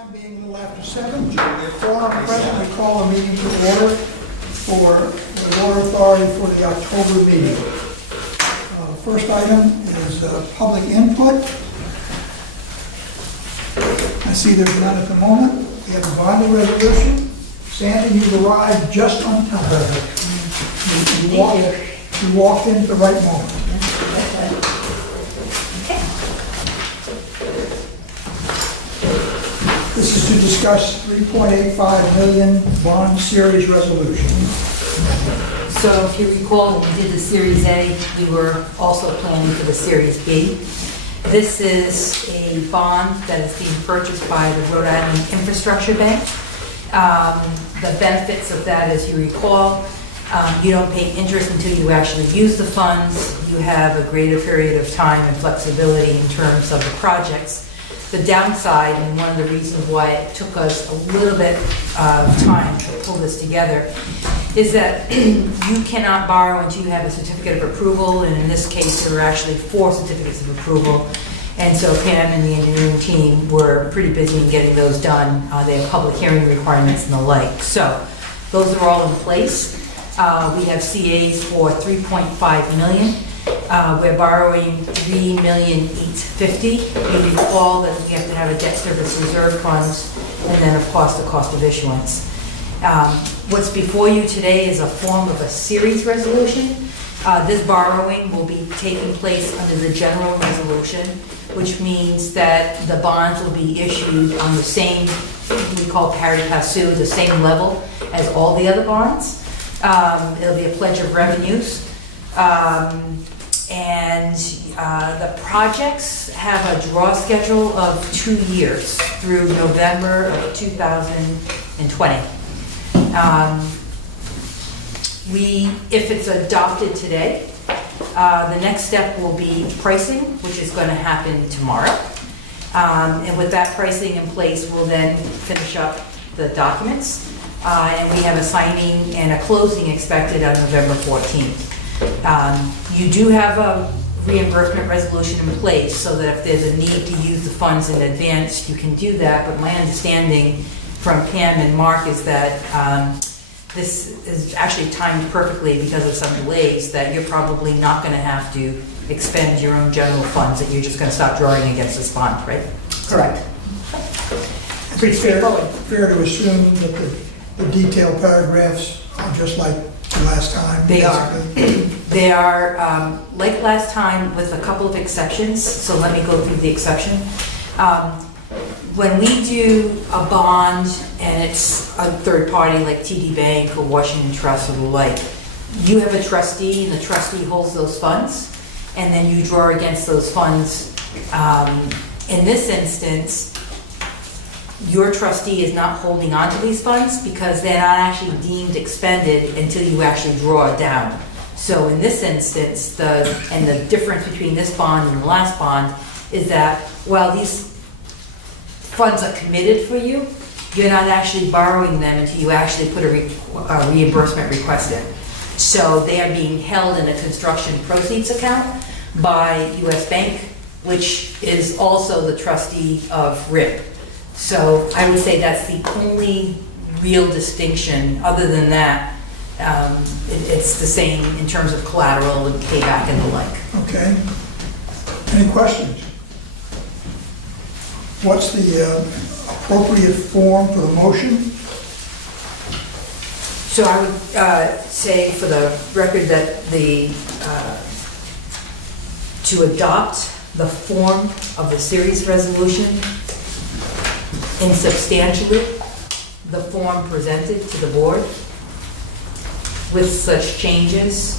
Time being a little after 7, quorum present, we call a meeting to order for the Water Authority for the October meeting. First item is public input. I see there's none at the moment. We have a bonding resolution. Sandy, you've arrived just on time. You walked in at the right moment. This is to discuss 3.85 million bond series resolution. So if you recall, when we did the Series A, we were also planning for the Series B. This is a bond that is being purchased by the Rhode Island Infrastructure Bank. The benefits of that, as you recall, you don't pay interest until you actually use the funds. You have a greater period of time and flexibility in terms of the projects. The downside, and one of the reasons why it took us a little bit of time to pull this together, is that you cannot borrow until you have a certificate of approval, and in this case, there were actually 4 certificates of approval. And so Pam and the engineering team were pretty busy in getting those done. They have public hearing requirements and the like. So those are all in place. We have CAs for $3.5 million. We're borrowing $3,850,000. You recall that we have to have a debt service reserve fund, and then of course the cost of issuance. What's before you today is a form of a series resolution. This borrowing will be taking place under the general resolution, which means that the bonds will be issued on the same, we call pari passu, the same level as all the other bonds. It'll be a pledge of revenues. The projects have a draw schedule of 2 years through November of 2020. If it's adopted today, the next step will be pricing, which is going to happen tomorrow. And with that pricing in place, we'll then finish up the documents. And we have a signing and a closing expected on November 14th. You do have a reimbursement resolution in place so that if there's a need to use the funds in advance, you can do that. But my understanding from Pam and Mark is that this is actually timed perfectly because of some delays, that you're probably not going to have to expend your own general funds, that you're just going to start drawing against this bond, right? Correct. Pretty straightforward. Fair to assume that the detailed paragraphs are just like last time? They are. They are like last time with a couple of exceptions, so let me go through the exception. When we do a bond and it's a third party like TD Bank or Washington Trust or the like, you have a trustee and the trustee holds those funds, and then you draw against those funds. In this instance, your trustee is not holding on to these funds because they're not actually deemed expended until you actually draw it down. So in this instance, the difference between this bond and the last bond is that while these funds are committed for you, you're not actually borrowing them until you actually put a reimbursement request in. So they are being held in a construction proceeds account by US Bank, which is also the trustee of RIP. So I would say that's the only real distinction. Other than that, it's the same in terms of collateral and payback and the like. Okay. Any questions? What's the appropriate form for the motion? So I would say for the record that to adopt the form of the series resolution in substantially the form presented to the board with such changes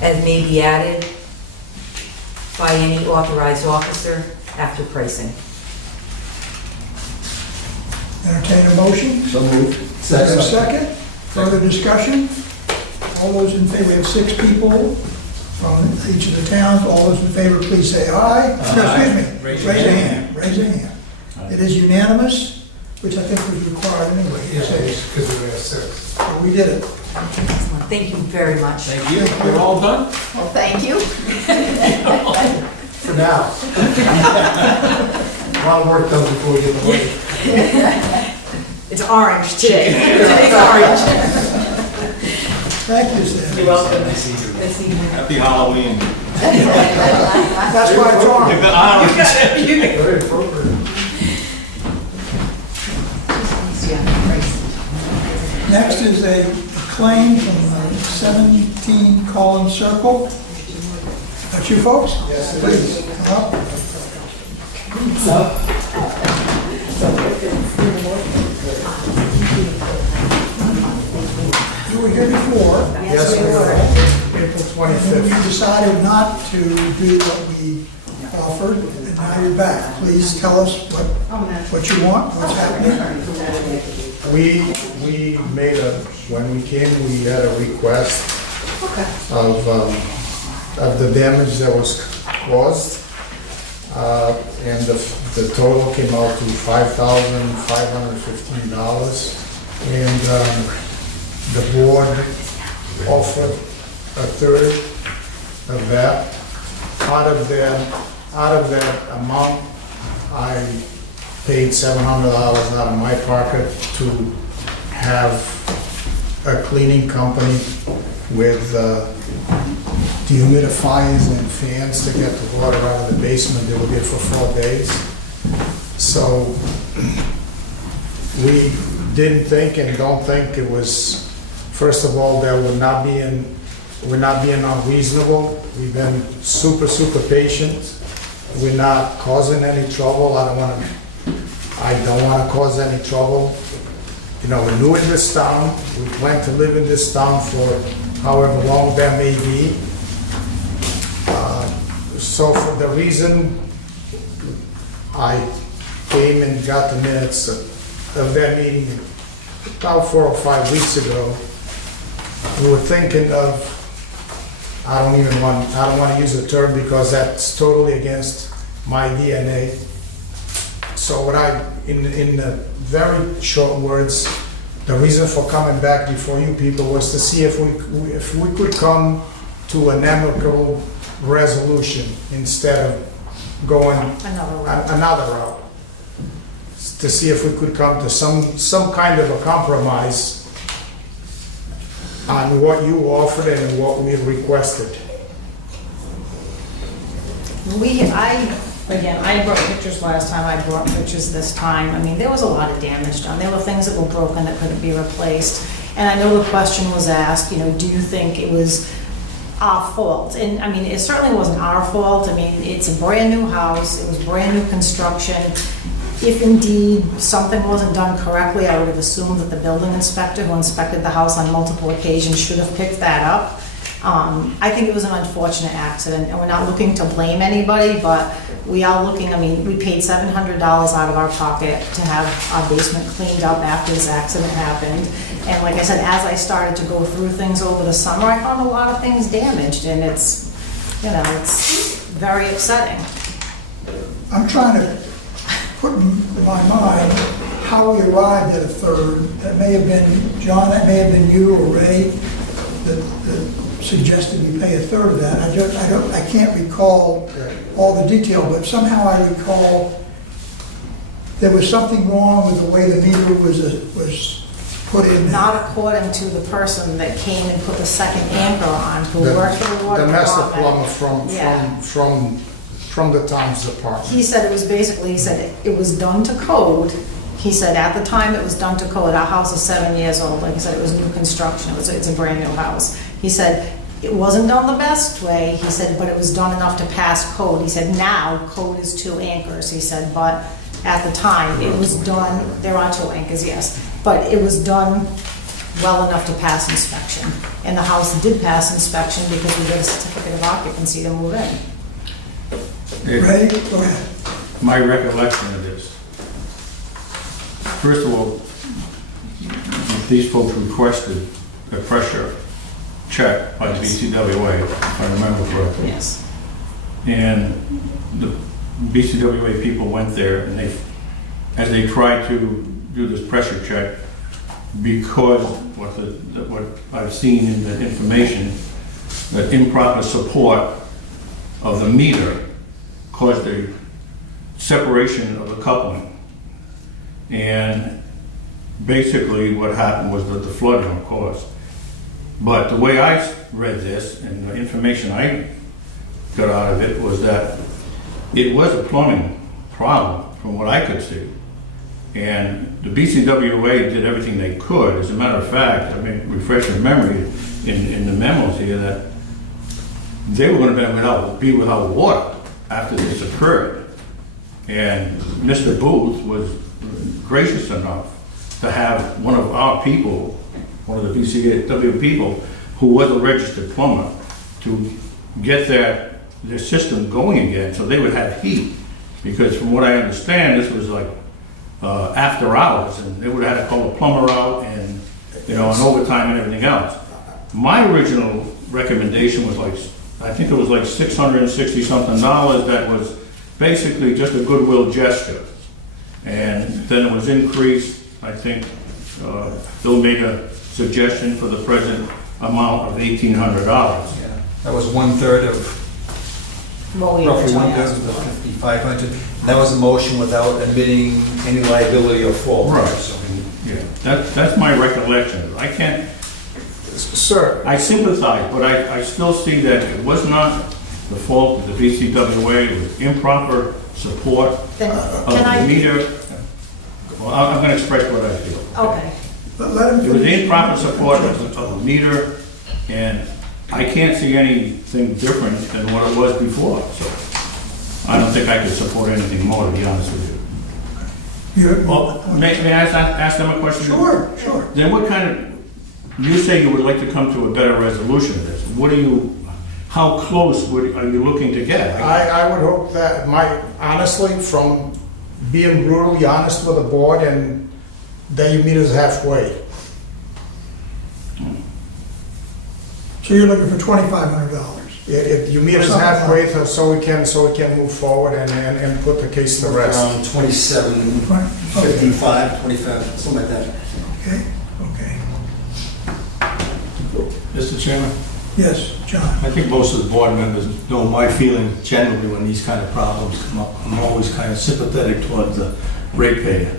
as may be added by any authorized officer after pricing. Entertain a motion? So moved. Second. Further discussion? All those in favor, we have 6 people from each of the towns. All those in favor, please say aye. No, excuse me. Raise a hand. Raise a hand. It is unanimous, which I think was required anyway. Yeah, because we have 6. So we did it. Excellent. Thank you very much. Thank you. You're all done? Well, thank you. For now. A lot of work done before we get the money. It's orange today. Today's orange. Thank you, Sam. You're welcome. This evening. Happy Halloween. That's why it's orange. Very appropriate. Next is a claim from 17 Collins Circle. That's you folks? Yes, it Please, is. come up. You were here before. Yes, we were. April And then 25th. you decided not to do what we offered, and now you're back. Please tell us what you want, what's happening. We made when we came, we had a request of the damage that was caused. And the total came out to $5,515. And the board offered a third of that. Out of that amount, I paid $700 out of my pocket to have a cleaning company with dehumidifiers and fans to get the water out of the basement. They were there for 4 days. So we didn't think and don't think it was, first of all, that we're not being unreasonable. We've been super patient. We're not causing any trouble. I don't want to cause any trouble. You know, we're new in this town. We plan to live in this town for however long that may be. So for the reason I came and got the minutes of that meeting about 4 or 5 weeks ago, we were thinking of, I don't want to use the term because that's totally against my DNA. So in very short words, the reason for coming back before you people was to see if we could come to an amicable resolution instead of going another route. To see if we could come to some kind of a compromise on what you offered and what we requested. I brought pictures last time, I brought pictures this time. I mean, there was a lot of damage done. There were things that were broken that couldn't be replaced. And I know the question was asked, do you think it was our fault? And I mean, it certainly wasn't our fault. I mean, it's a brand new house, it was brand new construction. If indeed something wasn't done correctly, I would have assumed that the building inspector who inspected the house on multiple occasions should have picked that up. I think it was an unfortunate accident, and we're not looking to blame anybody, but we are looking, I mean, we paid $700 out of our pocket to have our basement cleaned up after this accident happened. And like I said, as I started to go through things over the summer, I found a lot of things damaged, and it's very upsetting. I'm trying to put in my mind how we arrived at a third. That may have been, John, that may have been you or Ray that suggested we pay a third of that. I can't recall all the detail, but somehow I recall there was something wrong with the way the meter was put in there. Not according to the person that came and put the second anchor on, who worked for the water The master department. plumber from the town's department. He said it was basically, he said it was done to code. He said at the time it was done to code. Our house is 7 years old. Like I said, it was new construction. It's a brand new house. He said it wasn't done the best way. He said, but it was done enough to pass code. He said now code is 2 anchors. He said, but at the time it was done, there are 2 anchors, yes, but it was done well enough to pass inspection. And the house did pass inspection because we got a certificate of occupancy to move in. Ray, go ahead. My recollection of this. First of all, these folks requested a pressure check by the BCWA, if I remember correctly. Yes. And the BCWA people went there and as they tried to do this pressure check, because what I've seen in the information, the improper support of the meter caused a separation of the coupling. And basically what happened was that the flooding, of course. But the way I read this, and the information I got out of it, was that it was a plumbing problem, from what I could see. And the BCWA did everything they could. As a matter of fact, I mean, refresh your memory in the memos here, that they were going to be without water after this occurred. And Mr. Booth was gracious enough to have one of our people, one of the BCW people, who was a registered plumber, to get their system going again, so they would have heat. Because from what I understand, this was like after hours, and they would have had to call a plumber out, and and overtime and everything else. My original recommendation was like, I think it was like $660 something. That was basically just a goodwill gesture. And then it was increased, I think, Bill made a suggestion for the present amount of $1,800. Yeah, that was 1/3 of, What we roughly originally 1/3 asked of the for. 5,500. That was a motion without admitting any liability or fault. Right. So, Yeah, that's my recollection. I can't, Sir, I sympathize, but I still see that it was not the fault of the BCWA, it was improper support Then, of can the I, meter. Well, I'm going to express what I feel. okay. Let him It was finish. improper support of the meter, and I can't see anything different than what it was before, so I don't think I could support anything more, to be honest with you. Well, may I ask them a question? Sure, sure. Then what kind of, you say you would like to come to a better resolution of this. What do you, how close are you looking to get? I would hope that honestly, from being brutally honest with the board, and that you meet us halfway. So you're looking for $2,500? If you meet us halfway, so we can move forward and put the case to rest. Around 27, Right, okay, 55, 25, something like that. okay, okay. Mr. Chairman, Yes, John? I think most of the board members know my feeling generally when these kind of problems come up. I'm always kind of sympathetic toward the ratepayer.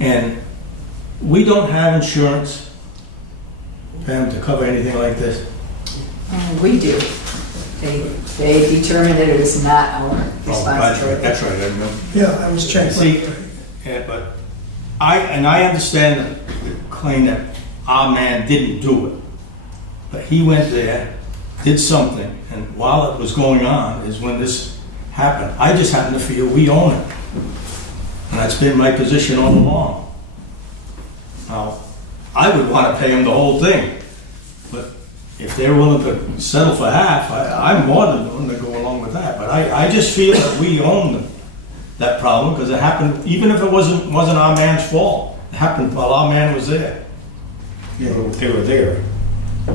And we don't have insurance, Pam, to cover anything like this. We do. They determined that it was not our responsibility. That's right, I remember. Yeah, I was checking. See, yeah, but I understand the claim that our man didn't do it. But he went there, did something, and while it was going on is when this happened. I just happen to feel we own it. And that's been my position all along. Now, I would want to pay him the whole thing, but if they're willing to settle for half, I'm more than willing to go along with that. But I just feel that we own that problem because it happened, even if it wasn't our man's fault. It happened while our man was there. Yeah, they were there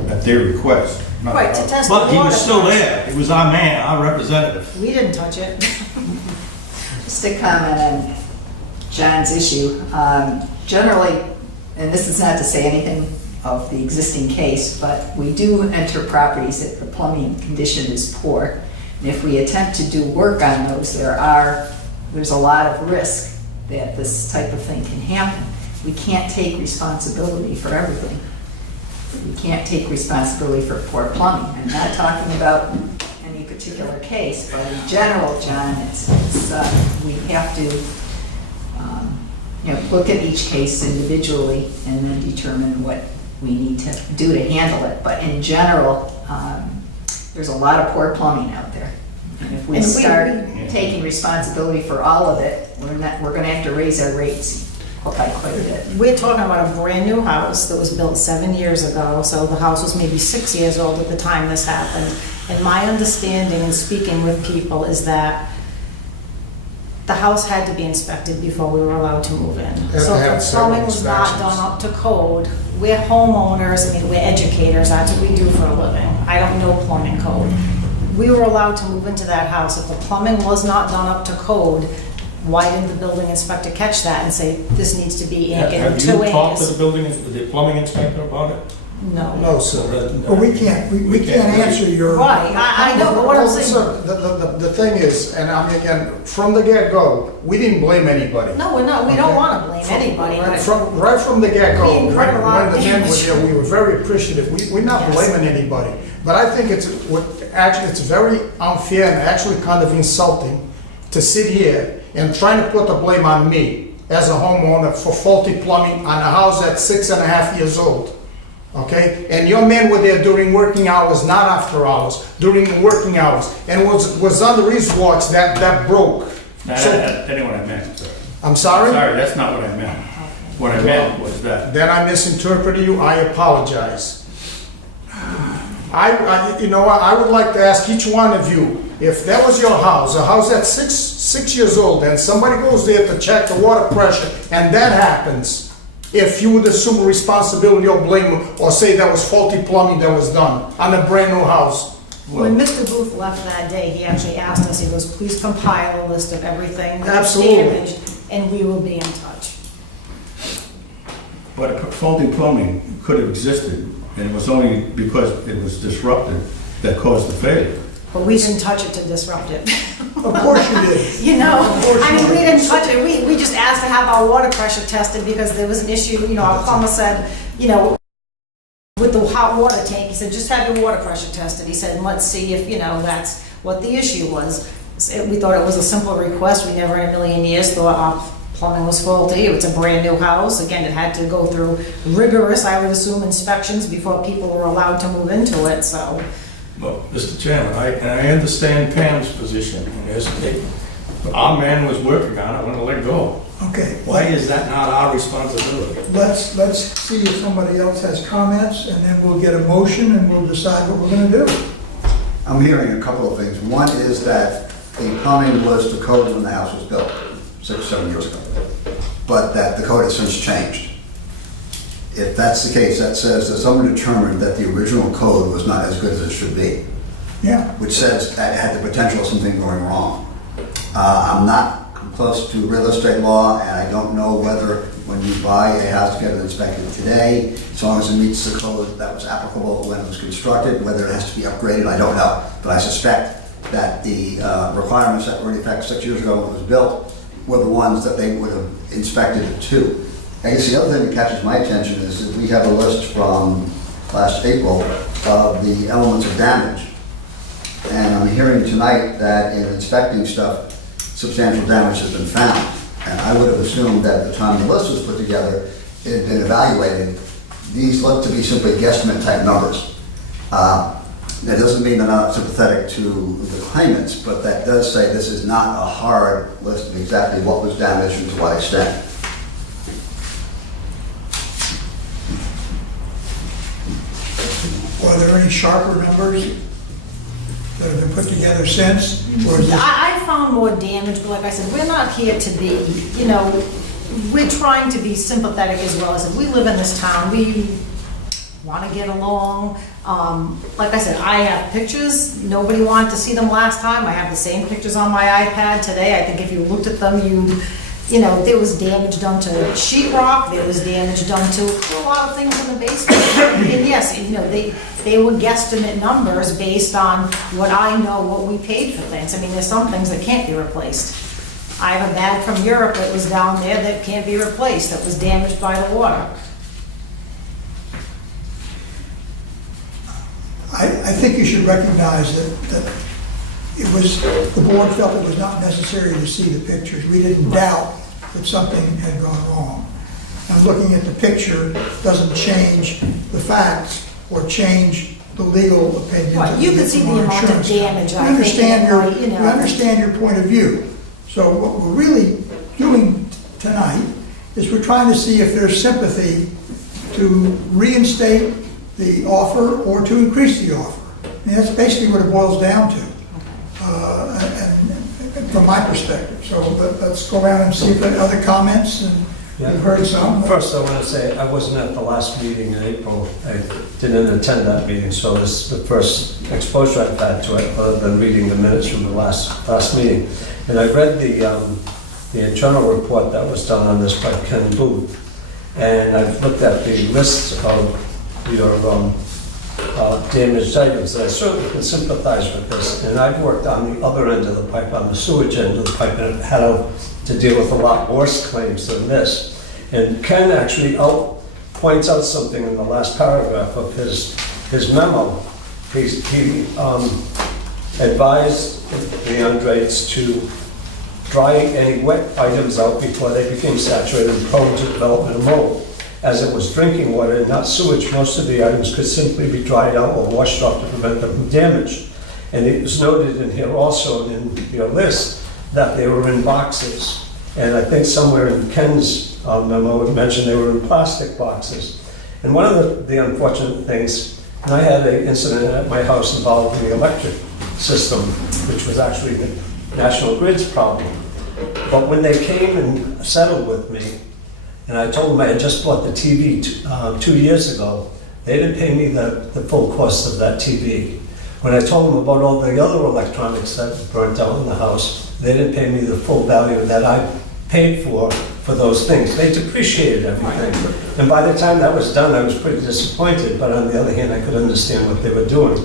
at their request. not Right, to ours. test the But he water. was still first. there. He was our man, our representative. We didn't touch it. Just to comment on John's issue, generally, and this is not to say anything of the existing case, but we do enter properties if the plumbing condition is poor. And if we attempt to do work on those, there's a lot of risk that this type of thing can happen. We can't take responsibility for everything. We can't take responsibility for poor plumbing. I'm not talking about any particular case, but in general, John, we have to look at each case individually and then determine what we need to do to handle it. But in general, there's a lot of poor plumbing out there. And if we start taking responsibility for all of it, we're going to have to raise our rates by quite a bit. We're talking about a brand-new house that was built 7 years ago, so the house was maybe 6 years old at the time this happened. And my understanding in speaking with people is that the house had to be inspected before we were allowed to move in. Had So to have if the plumbing several was not inspections. done up to code, we're homeowners, I mean, we're educators, that's what we do for a living. I don't know plumbing code. We were allowed to move into that house. If the plumbing was not done up to code, why didn't the building inspector catch that and say, this needs to be in Have 2 you talked to inches? the plumbing inspector about it? No. No, sir. But we can't answer your. Right, I know, but what I'm saying, Sir, the thing is, and I mean, again, from the get-go, we didn't blame anybody. no, we're not, we don't want to blame anybody, Right but from the get-go, We incurred a lot of when the men were damage. there, we were very appreciative. We're not Yes. blaming anybody. But I think it's very unfair and actually kind of insulting to sit here and trying to put the blame on me as a homeowner for faulty plumbing on a house that's 6.5 years old. Okay? And your men were there during working hours, not after hours, during working hours. And was under his watch that broke. That So, ain't what I meant, sir. I'm sorry? Sorry, that's not what I meant. What I meant was that, Then I misinterpreted you, I apologize. You know what, I would like to ask each one of you, if that was your house, a house that's six years old, and somebody goes there to check the water pressure, and that happens, if you would assume responsibility or blame, or say that was faulty plumbing that was done on a brand new house. when Mr. Booth left that day, he actually asked us, he goes, please compile a list of everything that's Absolutely. damaged, and we will be in touch. but faulty plumbing could have existed, and it was only because it was disrupted that caused the failure. But we didn't touch it to disrupt it. Of course you did. You know, course I mean, you we did. didn't touch it, we just asked to have our water pressure tested because there was an issue, you know, our plumber said, you know, with the hot water tank, he said, just have your water pressure tested. He said, let's see if, you know, that's what the issue was. We thought it was a simple request, we never in a million years thought our plumbing was faulty, it's a brand new house. Again, it had to go through rigorous, I would assume, inspections before people were allowed to move into it, so. Well, Mr. Chairman, I understand Pam's position. Our man was working on it, I want to let go. Okay. Why is that not our responsibility? Let's see if somebody else has comments, and then we'll get a motion and we'll decide what we're gonna do. I'm hearing a couple of things. One is that the plumbing was to code when the house was built, 6 or 7 years ago, but that the code has since changed. If that's the case, that says that someone determined that the original code was not as good as it should be, Yeah. which says that it had the potential of something going wrong. I'm not close to real estate law, and I don't know whether when you buy a house to get it inspected today, as long as it meets the code that was applicable when it was constructed, whether it has to be upgraded, I don't know. But I suspect that the requirements that were in effect 6 years ago when it was built were the ones that they would have inspected it to. I guess the other thing that catches my attention is that we have a list from last April of the elements of damage. And I'm hearing tonight that in inspecting stuff, substantial damage has been found. And I would have assumed that at the time the list was put together, it had been evaluated. These look to be simply guesstimate type numbers. That doesn't mean they're not sympathetic to the claimants, but that does say this is not a hard list of exactly what was damaged and to what extent. Are there any sharper numbers that have been put together since? Or is this, I found more damage, but like I said, we're not here to be, you know, we're trying to be sympathetic as well. As we live in this town, we want to get along. Like I said, I have pictures. Nobody wanted to see them last time. I have the same pictures on my iPad today. I think if you looked at them, you know, there was damage done to sheetrock, there was damage done to a lot of things in the basement. And yes, you know, they were guesstimate numbers based on what I know, what we paid for things. I mean, there's some things that can't be replaced. I have a bag from Europe that was down there that can't be replaced, that was damaged by the water. I think you should recognize that it was, the board felt it was not necessary to see the pictures. We didn't doubt that something had gone wrong. And looking at the picture doesn't change the facts or change the legal opinions. Right, that you we can get see from the our amount of insurance damage, company. I think, We understand your point of view. So what we're really doing tonight is we're trying to see if there's sympathy to reinstate the offer or to increase the offer. And that's basically what it boils down to, and from my perspective. So let's go around and see if there are other comments, and we've heard some. First, I want to say I wasn't at the last meeting in April. I didn't attend that meeting, so this is the first exposure I've had to it, other than reading the minutes from the last meeting. And I read the internal report that was done on this by Ken Booth, and I've looked at the list of your damaged items. And I certainly can sympathize with this. And I've worked on the other end of the pipe, on the sewage end of the pipe, and had to deal with a lot worse claims than this. And Ken actually points out something in the last paragraph of his memo. He advised the Andrades to dry any wet items out before they became saturated and prone to development of mold. As it was drinking water and not sewage, most of the items could simply be dried out or washed off to prevent them from damage. And it was noted in here also in your list that they were in boxes. And I think somewhere in Ken's memo it mentioned they were in plastic boxes. And one of the unfortunate things, and I had an incident at my house involving the electric system, which was actually the National Grid's problem. But when they came and settled with me, and I told them I had just bought the TV 2 years ago, they didn't pay me the full cost of that TV. When I told them about all the other electronics that burnt out in the house, they didn't pay me the full value that I paid for those things. They depreciated everything. And by the time that was done, I was pretty disappointed, but on the other hand, I could understand what they were doing.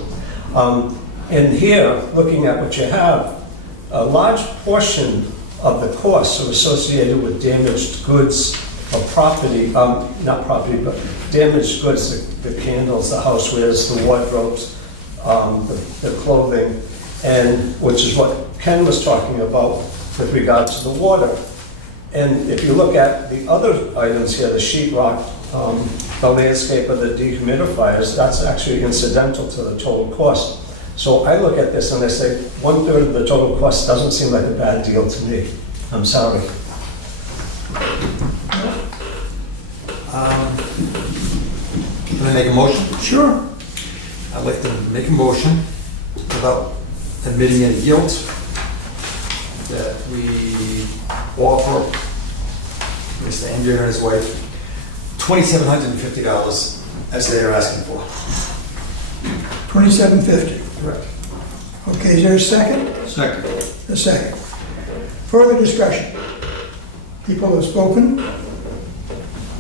And here, looking at what you have, a large portion of the costs are associated with damaged goods or property, not property, but damaged goods, the candles, the housewares, the wardrobes, the clothing, and which is what Ken was talking about with regard to the water. And if you look at the other items here, the sheetrock, the landscape of the dehumidifiers, that's actually incidental to the total cost. So I look at this and I say, 1/3 of the total cost doesn't seem like a bad deal to me. I'm sorry. Can I make a motion? Sure. I'd like to make a motion without admitting any guilt that we offer Mr. Andrew and his wife $2,750 as they are asking for. $2,750. Correct. Okay, is there a second? Second. A second. Further discussion? People have spoken.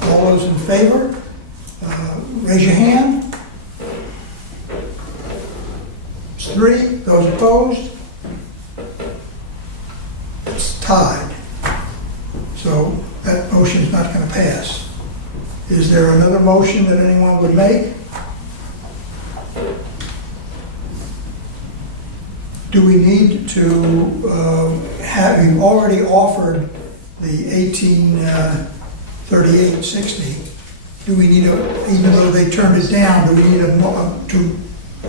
All those in favor, raise your hand. It's 3. Those opposed? It's tied. So that motion is not going to pass. Is there another motion that anyone would make? Do we need to have, you already offered the 1838.60, do we need to, even though they turned it down, do we need to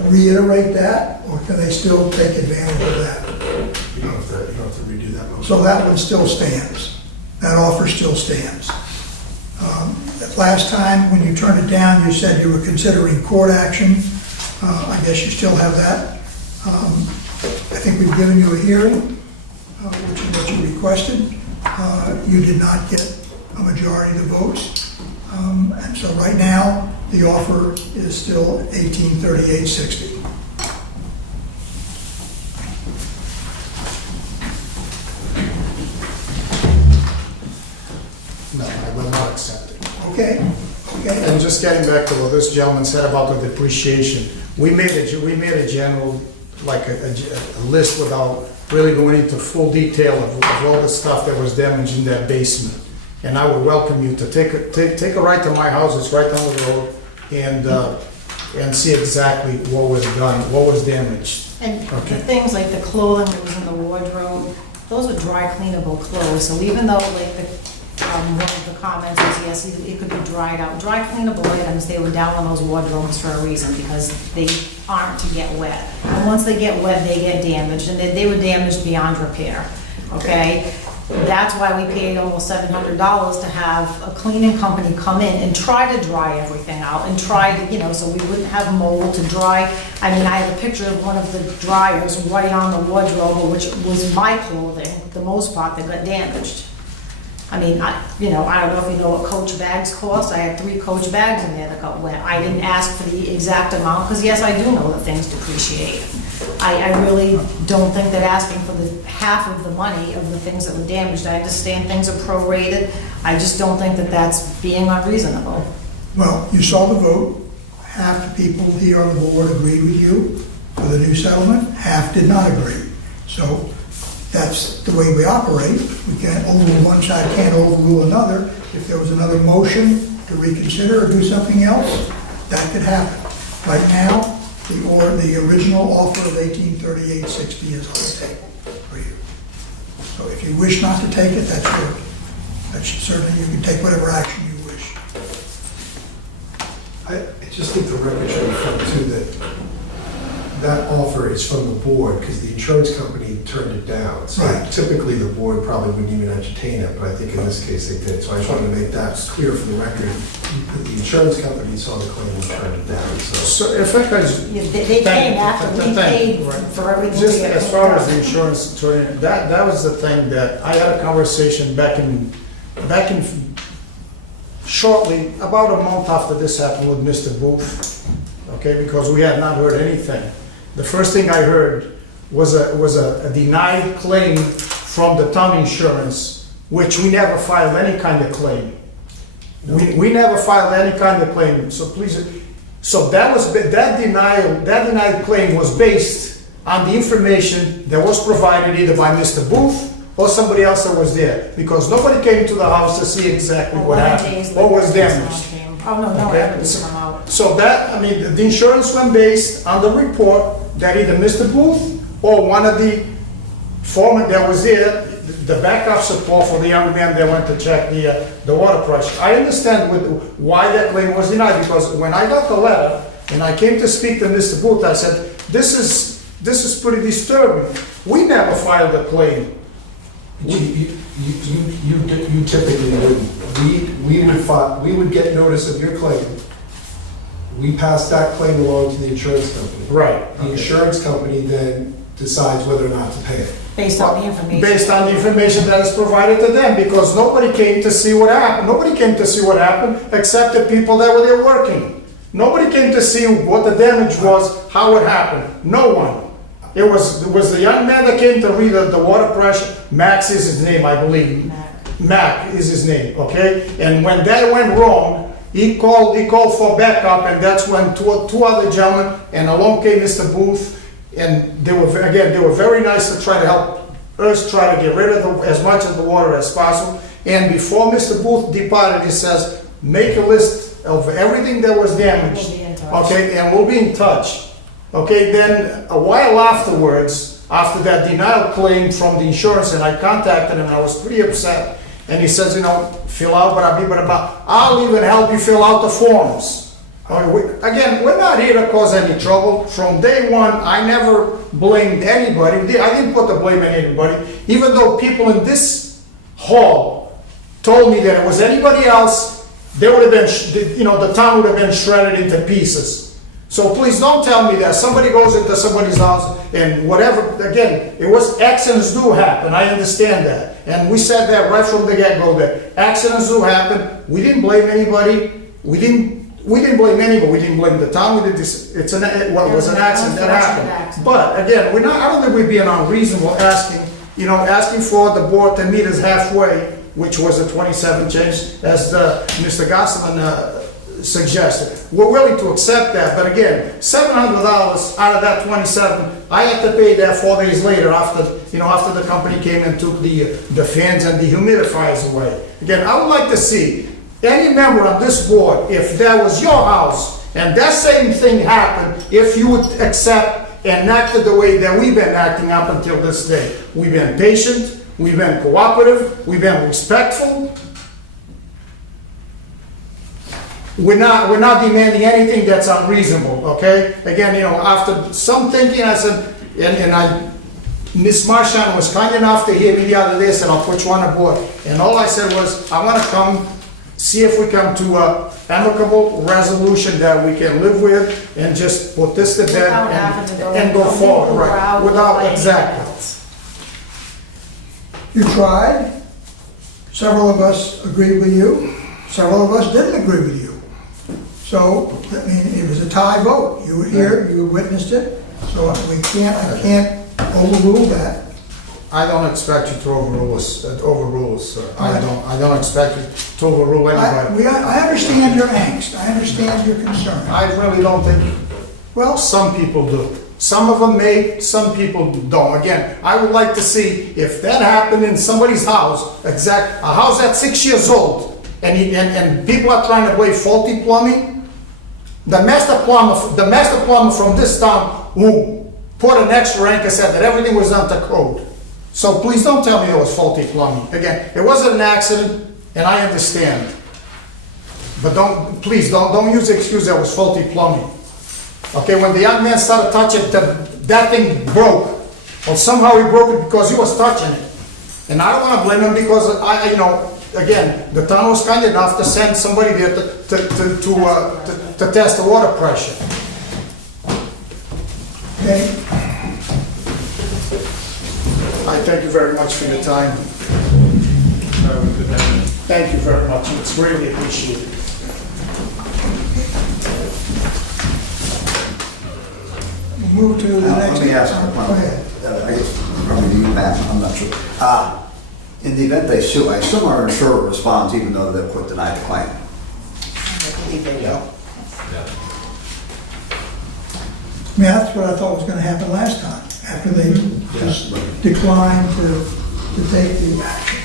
reiterate that, or can they still take advantage of that? You don't have to redo that motion. So that one still stands. That offer still stands. Last time, when you turned it down, you said you were considering court action. I guess you still have that. I think we've given you a hearing, which is what you requested. You did not get a majority of the votes. And so right now, the offer is still 1838.60. No, I will not accept it. Okay, okay. And just getting back to what this gentleman said about the depreciation, we made a general, like a list without really going into full detail of all the stuff that was damaged in that basement. And I would welcome you to take a ride to my house, it's right down the road, and see exactly what was done, what was damaged. And Okay. the things like the clothing that was in the wardrobe, those are dry cleanable clothes. So even though like one of the comments is, yes, it could be dried out. Dry cleanable items, they were down on those wardrobes for a reason, because they aren't to get wet. And once they get wet, they get damaged, and they were damaged beyond repair, okay? That's why we paid almost $700 to have a cleaning company come in and try to dry everything out and try to, so we wouldn't have mold to dry. I mean, I have a picture of one of the dryers right on the wardrobe, which was my clothing, the most part, that got damaged. I mean, I don't know if you know what Coach bags cost. I had 3 Coach bags in there that got wet. I didn't ask for the exact amount, because yes, I do know that things depreciate. I really don't think that asking for the half of the money of the things that were damaged, I understand things are prorated. I just don't think that that's being unreasonable. Well, you saw the vote. half the people here on the board agreed with you for the new settlement, half did not agree. So that's the way we operate. We can't overrule one side, can't overrule another. If there was another motion to reconsider or do something else, that could happen. Right now, the original offer of $1838.60 is on the table for you. So if you wish not to take it, that's good. Certainly you can take whatever action you wish. I just think the record should reflect too that that offer is from the board because the insurance company turned it down. So Right. typically the board probably wouldn't even entertain it, but I think in this case they did. So I just wanted to make that clear for the record. That the insurance company saw the claim and turned it down, so. So if I could, Yeah, They came after we paid for everything. just we had as far as paid. the insurance attorney, that was the thing that I had a conversation back in shortly, about a month after this happened with Mr. Booth, okay, because we had not heard anything. The first thing I heard was a denied claim from the town insurance, which we never filed any kind of claim. We never filed any kind of claim, so please, so that denied claim was based on the information that was provided either by Mr. Booth or somebody else that was there, because nobody came to the house to see exactly what 11 happened, days what was later, damaged. someone came. Oh, no, Okay. evidence come out. So that, I mean, the insurance went based on the report that either Mr. Booth or one of the foreman that was there, the backup support for the young man that went to check the water pressure. I understand why that claim was denied, because when I got the letter and I came to speak to Mr. Booth, I said, this is pretty disturbing. We never filed a claim. You typically wouldn't. We would get notice of your claim. We pass that claim along to the insurance company. Right. The insurance company then decides whether or not to pay it. Based on the information. Based on the information that is provided to them, because nobody came to see what happened. Nobody came to see what happened except the people that were there working. Nobody came to see what the damage was, how it happened. No one. It was the young man that came to read the water pressure. Max is his name, I believe. Mac is his name, okay? And when that went wrong, he called for backup, and that's when two other gentlemen, and along came Mr. Booth, and they were very nice to try to help us try to get rid of as much of the water as possible. And before Mr. Booth departed, he says, make a list of everything that was damaged, We'll be in touch. okay, and we'll be in touch. Okay, then a while afterwards, after that denial claim from the insurance, and I contacted him, and I was pretty upset. And he says, fill out, I'll even help you fill out the forms. Again, we're not here to cause any trouble. From day one, I never blamed anybody. I didn't put the blame on anybody, even though people in this hall told me that it was anybody else, they would have been, the town would have been shredded into pieces. So please don't tell me that somebody goes into somebody's house and whatever, again, it was accidents do happen, I understand that. And we said that right from the get-go, that accidents do happen. We didn't blame anybody. We didn't blame anybody. We didn't blame the town. We did this. It was an accident that happened. But again, I don't think we're being unreasonable asking for the board to meet us halfway, which was a 27 change, as Mr. Gosselin suggested. We're willing to accept that, but again, $700 out of that 27, I had to pay that 4 days later after the company came and took the fans and the humidifiers away. Again, I would like to see any member of this board, if that was your house and that same thing happened, if you would accept and act the way that we've been acting up until this day. We've been patient, we've been cooperative, we've been respectful. We're not demanding anything that's unreasonable, okay? Again, after some thinking, I said, Miss Marchand was kind enough to hear me the other day, said, I'll put you on the board. And all I said was, I want to come, see if we come to an amicable resolution that we can live with and just put this to bed Without having to and go forward, right? Without, exactly. You tried. Several of us agreed with you. Several of us didn't agree with you. So, I mean, it was a tie vote. You were here, you witnessed it, so I can't overrule that. I don't expect you to overrule us, sir. I don't expect you to overrule anybody. I understand your angst, I understand your concern. I really don't think, Well, some people do. Some of them may, some people don't. Again, I would like to see if that happened in somebody's house, a house that's 6 years old, and people are trying to blame faulty plumbing. The master plumber from this town who put an extra anchor said that everything was under code. So please don't tell me it was faulty plumbing. Again, it wasn't an accident, and I understand. But please don't use the excuse that it was faulty plumbing. Okay, when the young man started touching, that thing broke. Well, somehow he broke it because he was touching it. And I don't want to blame him because again, the town was kind enough to send somebody there to test the water pressure. okay, I thank you very much for your time. Thank you very much. It's really appreciated. we'll move to the next. Let me ask a Go ahead. I guess, probably you, Matt, I'm not sure. In the event they sue, I assume our insurer responds even though they've put denied the claim. I believe they will. I mean, that's what I thought was gonna happen last time, after they just declined to take the action.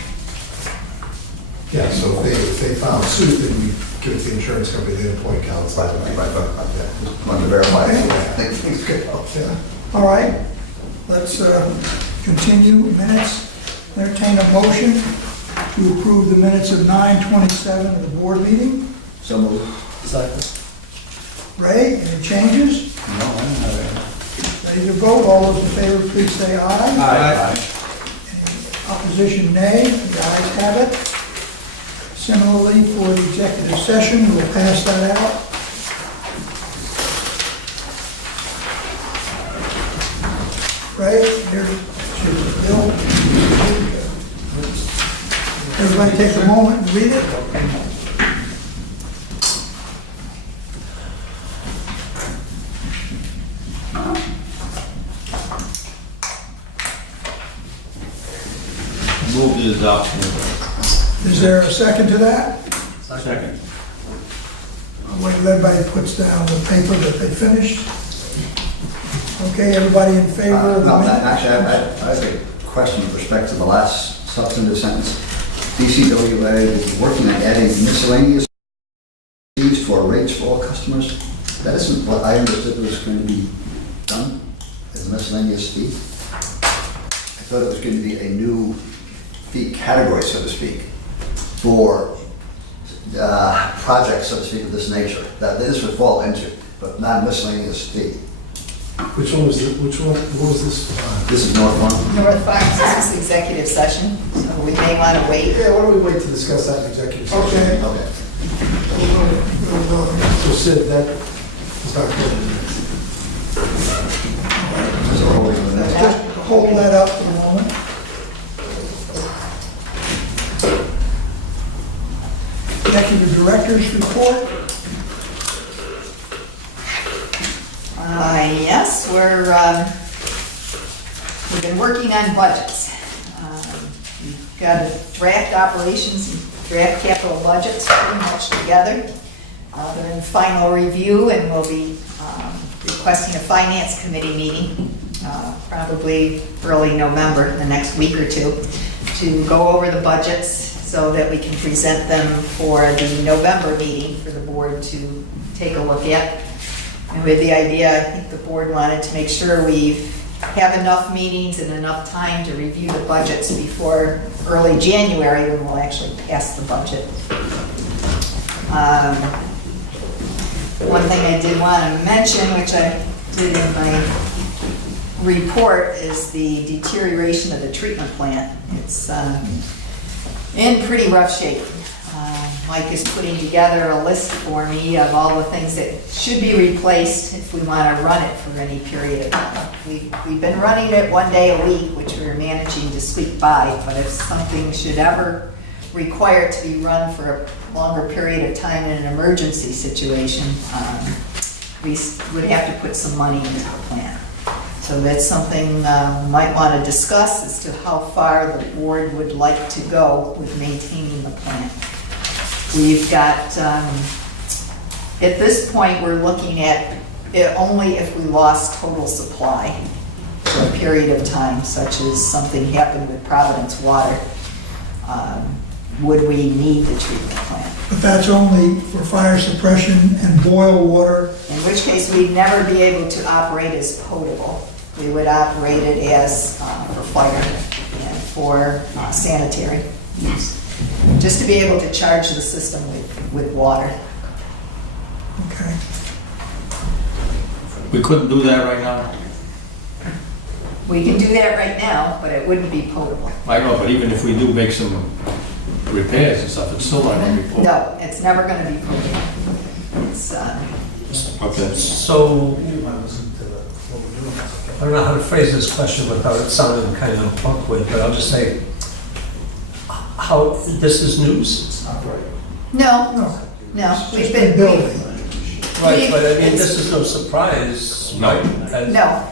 Yeah, so if they filed suit, then we give it to the insurance company, the employee counsel. Wanted to verify. Okay. I think things good. Yeah. All right, let's continue minutes. Entertain a motion to approve the minutes of 9:27 of the board meeting. So moved. Ray, any changes? No, I don't have any. Ready to vote? All those in favor, please say aye. Aye. Opposition, nay. The ayes have it. Similarly, for the executive session, we'll pass that out. Ray, here's your bill. Everybody take a moment and read it. Move the adoption. Is there a second to that? Second. I'll wait till everybody puts down the paper that they finished. Okay, everybody in favor of the No, minutes? actually, I have a question with respect to the last substantive sentence. DCWA is working on adding miscellaneous fees for rates for all customers. That isn't what I understood was going to be done, as a miscellaneous fee. I thought it was going to be a new fee category, so to speak, for projects, so to speak, of this nature, that this would fall into, but not miscellaneous fee. Which one was what was this? This is North Lawn. North Farms, this is executive session, so we may want to wait. Yeah, why don't we wait to discuss that in executive session? Okay. Okay. So Sid, that is not good. So we're holding the next. Just hold that up for a moment. Executive Director's report. Yes, we've been working on budgets. We've got a draft operations and draft capital budgets pretty much together. They're in final review, and we'll be requesting a finance committee meeting, probably early November, the next week or two, to go over the budgets so that we can present them for the November meeting for the board to take a look at. And with the idea, I think the board wanted to make sure we have enough meetings and enough time to review the budgets before early January, when we'll actually pass the budget. One thing I did want to mention, which I did in my report, is the deterioration of the treatment plant. It's in pretty rough shape. Mike is putting together a list for me of all the things that should be replaced if we want to run it for any period of time. We've been running it 1 day a week, which we're managing to squeak by, but if something should ever require it to be run for a longer period of time in an emergency situation, we would have to put some money into the plant. So that's something we might want to discuss as to how far the board would like to go with maintaining the plant. We've got, at this point, we're looking at it only if we lost total supply for a period of time, such as something happened with Providence Water. Would we need the treatment plant? But that's only for fire suppression and boil water. In which case, we'd never be able to operate as potable. We would operate it as for fire and for sanitary use. Just to be able to charge the system with water. Okay. We couldn't do that right now? We can do that right now, but it wouldn't be potable. I know, but even if we do make some repairs and stuff, it's still not gonna be full. No, it's never gonna be potable. It's, Okay. So, I don't know how to phrase this question without it sounding kind of awkward, but I'll just say, how, this is news? no, No, no, we've it's been, been building. Right, but I mean, this is no surprise, No. right? And- no.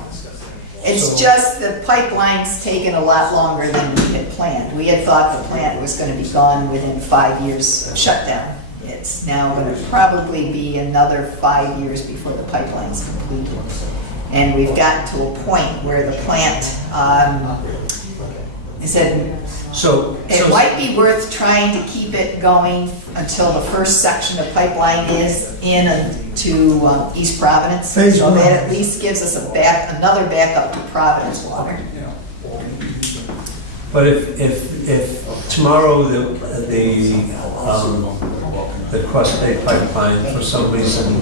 It's So- just the pipeline's taken a lot longer than we had planned. We had thought the plant was gonna be gone within 5 years of shutdown. It's now gonna probably be another 5 years before the pipeline's completed. And we've gotten to a point where the plant, I said, So, it might be worth trying to keep it going until the first section of pipeline is in to East Providence. Phase So one. that at least gives us another backup to Providence water. but if tomorrow the Cross Bay Pipeline for some reason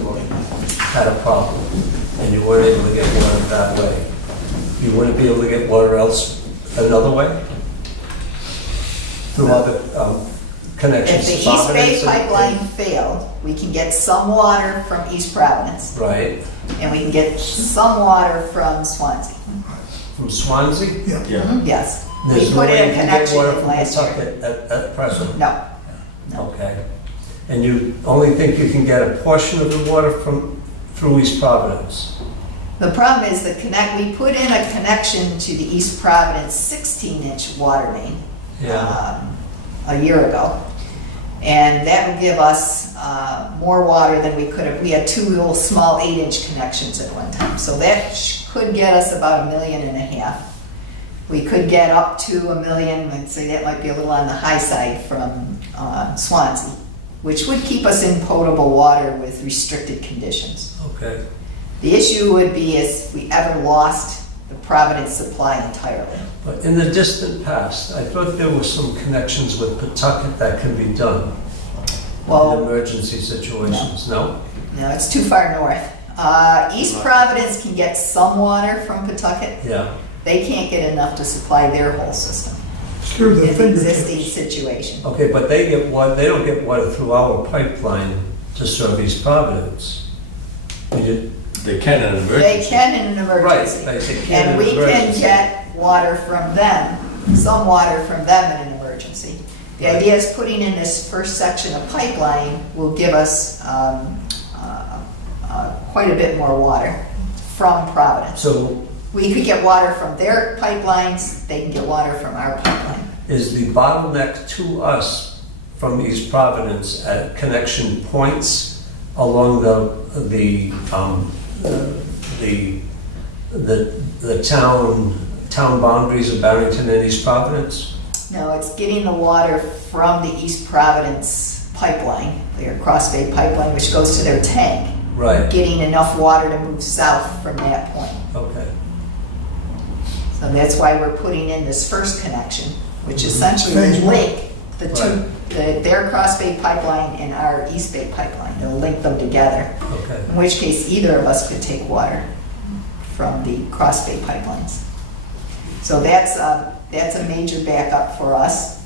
had a problem and you weren't able to get water that way, you wouldn't be able to get water else another way? Through other connections If the to East Bay Providence? and- pipeline failed, we can get some water from East Providence, Right, and we can get some water from Swansea. from Swansea? Yeah. Yeah. Yes. We There's no put way in you a can get connection water in from last year. Pawtucket at present? No, no. Okay. And you only think you can get a portion of the water through East Providence? The problem is we put in a connection to the East Providence 16-inch water main. A year ago. And that would give us more water than we could have. We had 2 little small 8-inch connections at one time. So that could get us about 1.5 million. We could get up to 1 million, I'd say that might be a little on the high side from Swansea, which would keep us in potable water with restricted conditions. Okay. The issue would be if we ever lost the Providence supply entirely. But in the distant past, I thought there were some connections with Pawtucket that can be done in Well, emergency situations, no? no, it's too far north. East Providence can get some water from Pawtucket. Yeah, They can't get enough to supply their whole system It's through the in the existing fingertips. situation. okay, but they get water, they don't get water through our pipeline to serve East Providence. They can in an They emergency. can in an Right, emergency. they can And in we can emergency. get water from them, some water from them in an emergency. The idea is putting in this first section of pipeline will give us quite a bit more water from Providence. So We could get water from their pipelines, they can get water from our pipeline. is the bottleneck to us from East Providence at connection points along the town boundaries of Barrington and East Providence? No, it's getting the water from the East Providence pipeline, their Cross Bay pipeline, which goes to their tank. Right, Getting enough water to move south from that point. okay. So that's why we're putting in this first connection, which essentially Phase will one. link the two, their Cross Bay pipeline and our East Bay pipeline. It'll link them together, Okay. in which case either of us could take water from the Cross Bay pipelines. So that's a major backup for us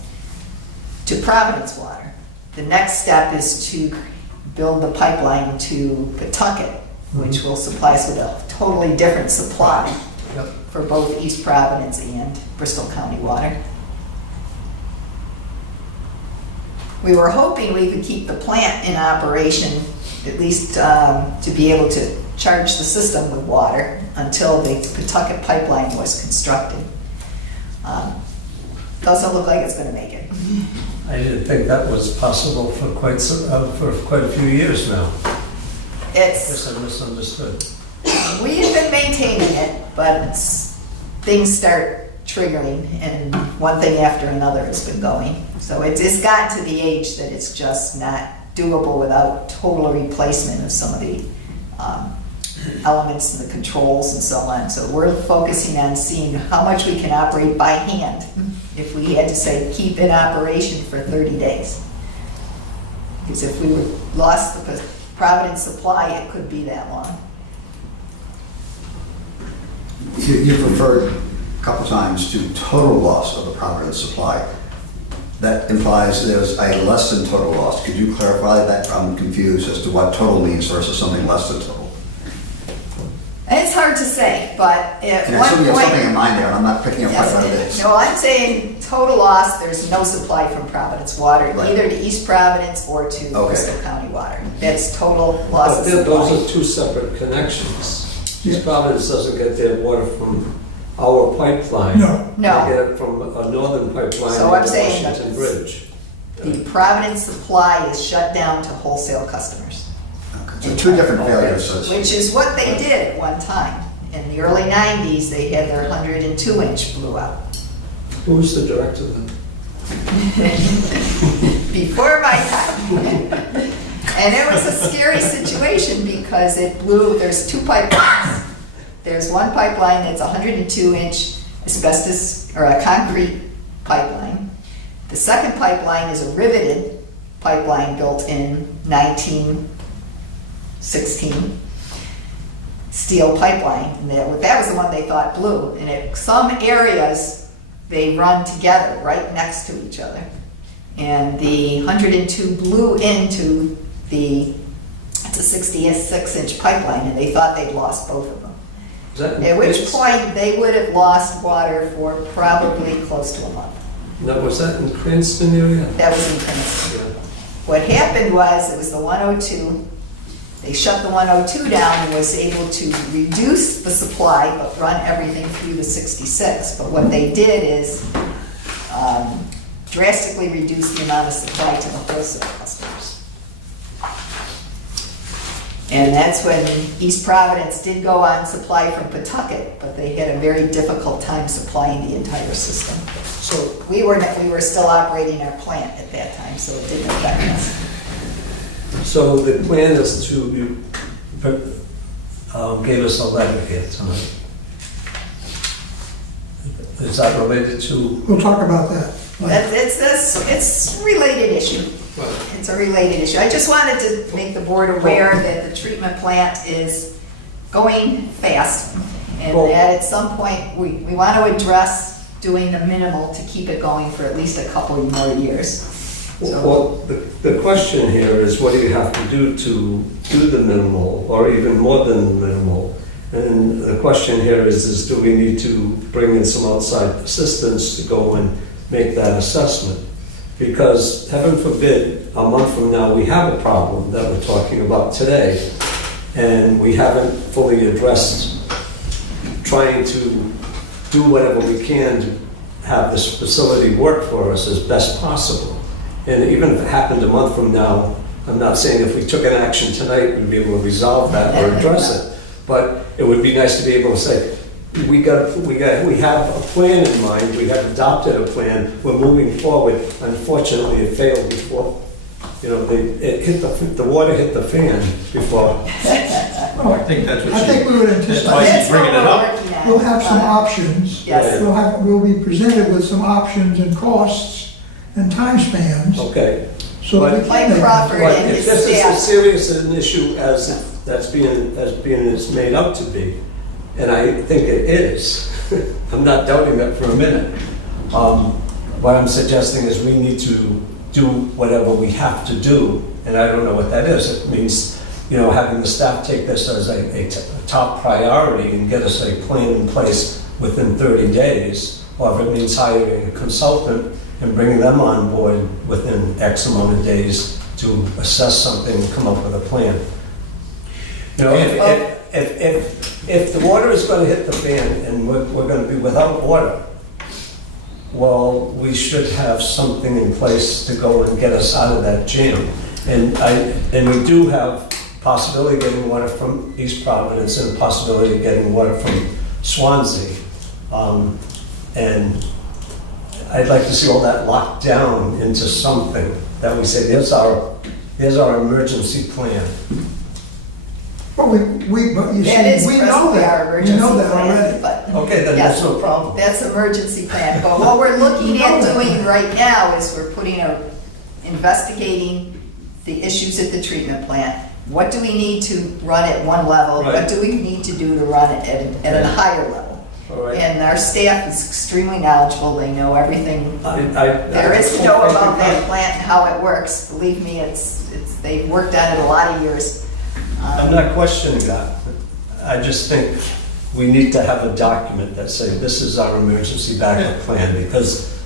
to Providence water. The next step is to build the pipeline to Pawtucket, which will supply us with a totally different supply Yep. for both East Providence and Bristol County water. We were hoping we could keep the plant in operation, at least to be able to charge the system with water until the Pawtucket pipeline was constructed. Doesn't look like it's gonna make it. I didn't think that was possible for quite a few years now. I It's, guess I misunderstood. we've been maintaining it, but things start triggering, and one thing after another has been going. So it's gotten to the age that it's just not doable without total replacement of some of the elements and the controls and so on. So we're focusing on seeing how much we can operate by hand if we had to say keep in operation for 30 days. Because if we lost the Providence supply, it could be that long. You referred a couple times to total loss of the Providence supply. That implies there's a less than total loss. Could you clarify that? I'm confused as to what total means versus something less than total. It's hard to say, but at And I one assume you have something in point, mind there, and I'm not picking up yes, what it is. no, I'm saying total loss, there's no supply from Providence Water, Right. either to East Providence or to Okay. Bristol County Water. That's total loss of But those supply. are two separate connections. Yeah. East Providence doesn't get their water from our pipeline. No. No. They get it from a northern pipeline So I'm over saying Washington that Bridge. The Providence supply is shut down to wholesale customers, Okay. So two different failures, so to speak. which is what they did at one time. In the early 90s, they had their 102-inch blew out. Who's the director then? Before my time. And it was a scary situation because it blew, there's two pipelines. There's one pipeline that's 102-inch asbestos, or a concrete pipeline. The second pipeline is a riveted pipeline built in 1916, steel pipeline. And that was the one they thought blew. And at some areas, they run together, right next to each other. And the 102 blew into it's a 66-inch pipeline, and they thought they'd lost both of them. Is that in At which Princeton? point, they would have lost water for probably close to a month. Now, was that in Cranston area? That was in Princeton. Yeah. What happened was, it was the 102, they shut the 102 down and was able to reduce the supply, but run everything through the 66. But what they did is drastically reduce the amount of supply to the wholesale customers. And that's when East Providence did go on supply from Pawtucket, but they had a very difficult time supplying the entire system. So We were still operating our plant at that time, so it didn't affect us. So the plan is to, you gave us a letter here tonight. Is that related to, We'll talk about that. It's a related issue. It's a related issue. I just wanted to make the board aware that the treatment plant is going fast, and that at some point, we want to address doing the minimal to keep it going for at least a couple more years. So- well, the question here is what do you have to do the minimal, or even more than the minimal? And the question here is do we need to bring in some outside assistance to go and make that assessment? Because heaven forbid, a month from now, we have a problem that we're talking about today, and we haven't fully addressed trying to do whatever we can to have this facility work for us as best possible. And even if it happened a month from now, I'm not saying if we took an action tonight, we'd be able to resolve that or address it. But it would be nice to be able to say, we have a plan in mind, we have adopted a plan, we're moving forward. Unfortunately, it failed before, the water hit the fan before. I think that's what I think we would that's why anticipate, she's That's what bringing it we're up. working on. we'll have some options. Yes. We'll be presented with some options and costs and time spans, Okay. so that we can Mike make. Crawford But and if his this is as staff. serious an issue as it's made out to be, and I think it is, I'm not doubting that for a minute. What I'm suggesting is we need to do whatever we have to do, and I don't know what that is. It means, having the staff take this as a top priority and get us a plan in place within 30 days, or if it means hiring a consultant and bringing them on board within X amount of days to assess something and come up with a plan. if the water is gonna hit the fan and we're gonna be without water, well, we should have something in place to go and get us out of that jam. And we do have possibility of getting water from East Providence and a possibility of getting water from Swansea. And I'd like to see all that locked down into something that we say, here's our emergency plan. But but you That is see, we know presently our that, we emergency know that plan, already. but Okay, then Yes. that's no problem. that's emergency plan. But what we're looking at doing right now is we're investigating the issues at the treatment plant. What do we need to run at one level? Right. What do we need to do to run it at a higher level? All right. And our staff is extremely knowledgeable. They know everything there is to know about that plant and how it works. Believe me, they've worked on it a lot of years. I'm not questioning that. I just think we need to have a document that says this is our emergency backup plan, because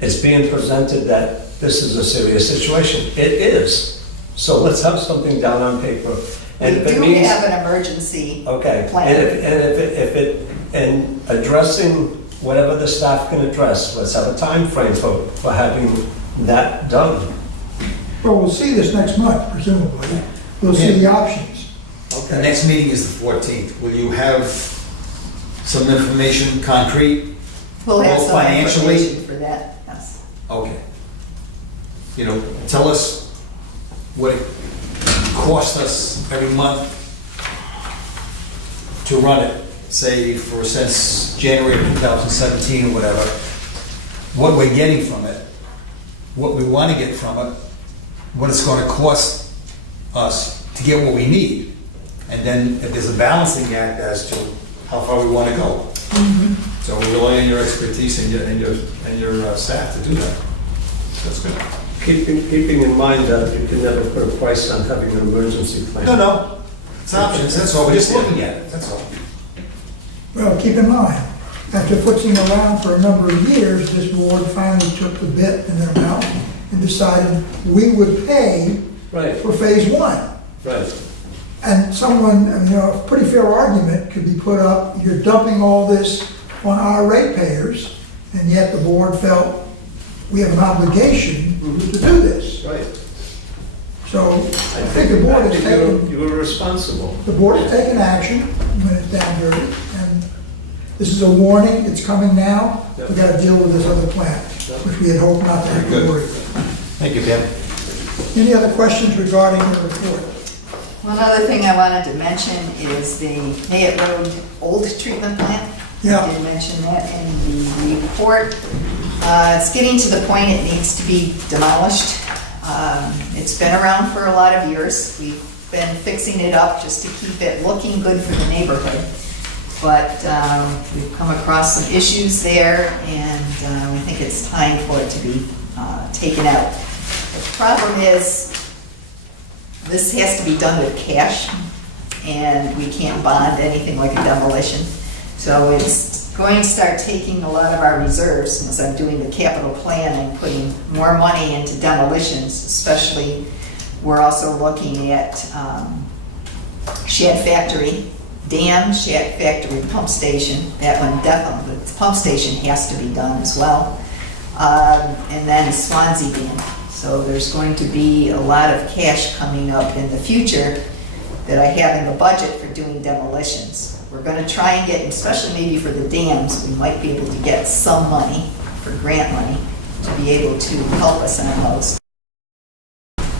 it's being presented that this is a serious situation. It is. So let's have something down on paper. And We if it do means, have an emergency okay, plan. and addressing whatever the staff can address, let's have a time frame for having that done. Well, we'll see this next month, presumably. We'll see the options. The next meeting is the 14th. Will you have some information concrete? We'll have Both some financially? information for that, yes. Okay. You know, tell us what it costs us every month to run it, say since January of 2017 or whatever, what we're getting from it, what we want to get from it, what it's going to cost us to get what we need. And then if there's a balancing act as to how far we want to go. So we rely on your expertise and your staff to do that. That's good. Keeping in mind that you can never put a price on having an emergency plan. No. It's options, that's all. We're just looking at it, that's all. Well, keep in mind, after putzing around for a number of years, this board finally took the bit in their mouth and decided we would pay Right, for phase one. right. And someone, a pretty fair argument could be put up, you're dumping all this on our ratepayers, and yet the board felt we have an obligation to do this. Right. So I think the board has taken, You were responsible. the board has taken action when it's down dirty, and this is a warning, it's coming now. We gotta deal with this other plant, which we had hoped not to have to worry about. Thank you, Pam. Any other questions regarding the report? One other thing I wanted to mention is the Mayett Road old treatment plant. Yeah. I did mention that in the report. It's getting to the point it needs to be demolished. It's been around for a lot of years. We've been fixing it up just to keep it looking good for the neighborhood. But we've come across some issues there, and we think it's time for it to be taken out. The problem is, this has to be done with cash, and we can't bond anything like a demolition. So it's going to start taking a lot of our reserves. As I'm doing the capital plan, I'm putting more money into demolitions, especially, we're also looking at shed factory, dam, shed factory, pump station. That one definitely, the pump station has to be done as well. And then Swansea dam. So there's going to be a lot of cash coming up in the future that I have in the budget for doing demolitions. We're going to try and get, especially maybe for the dams, we might be able to get some money, for grant money, to be able to help us on those,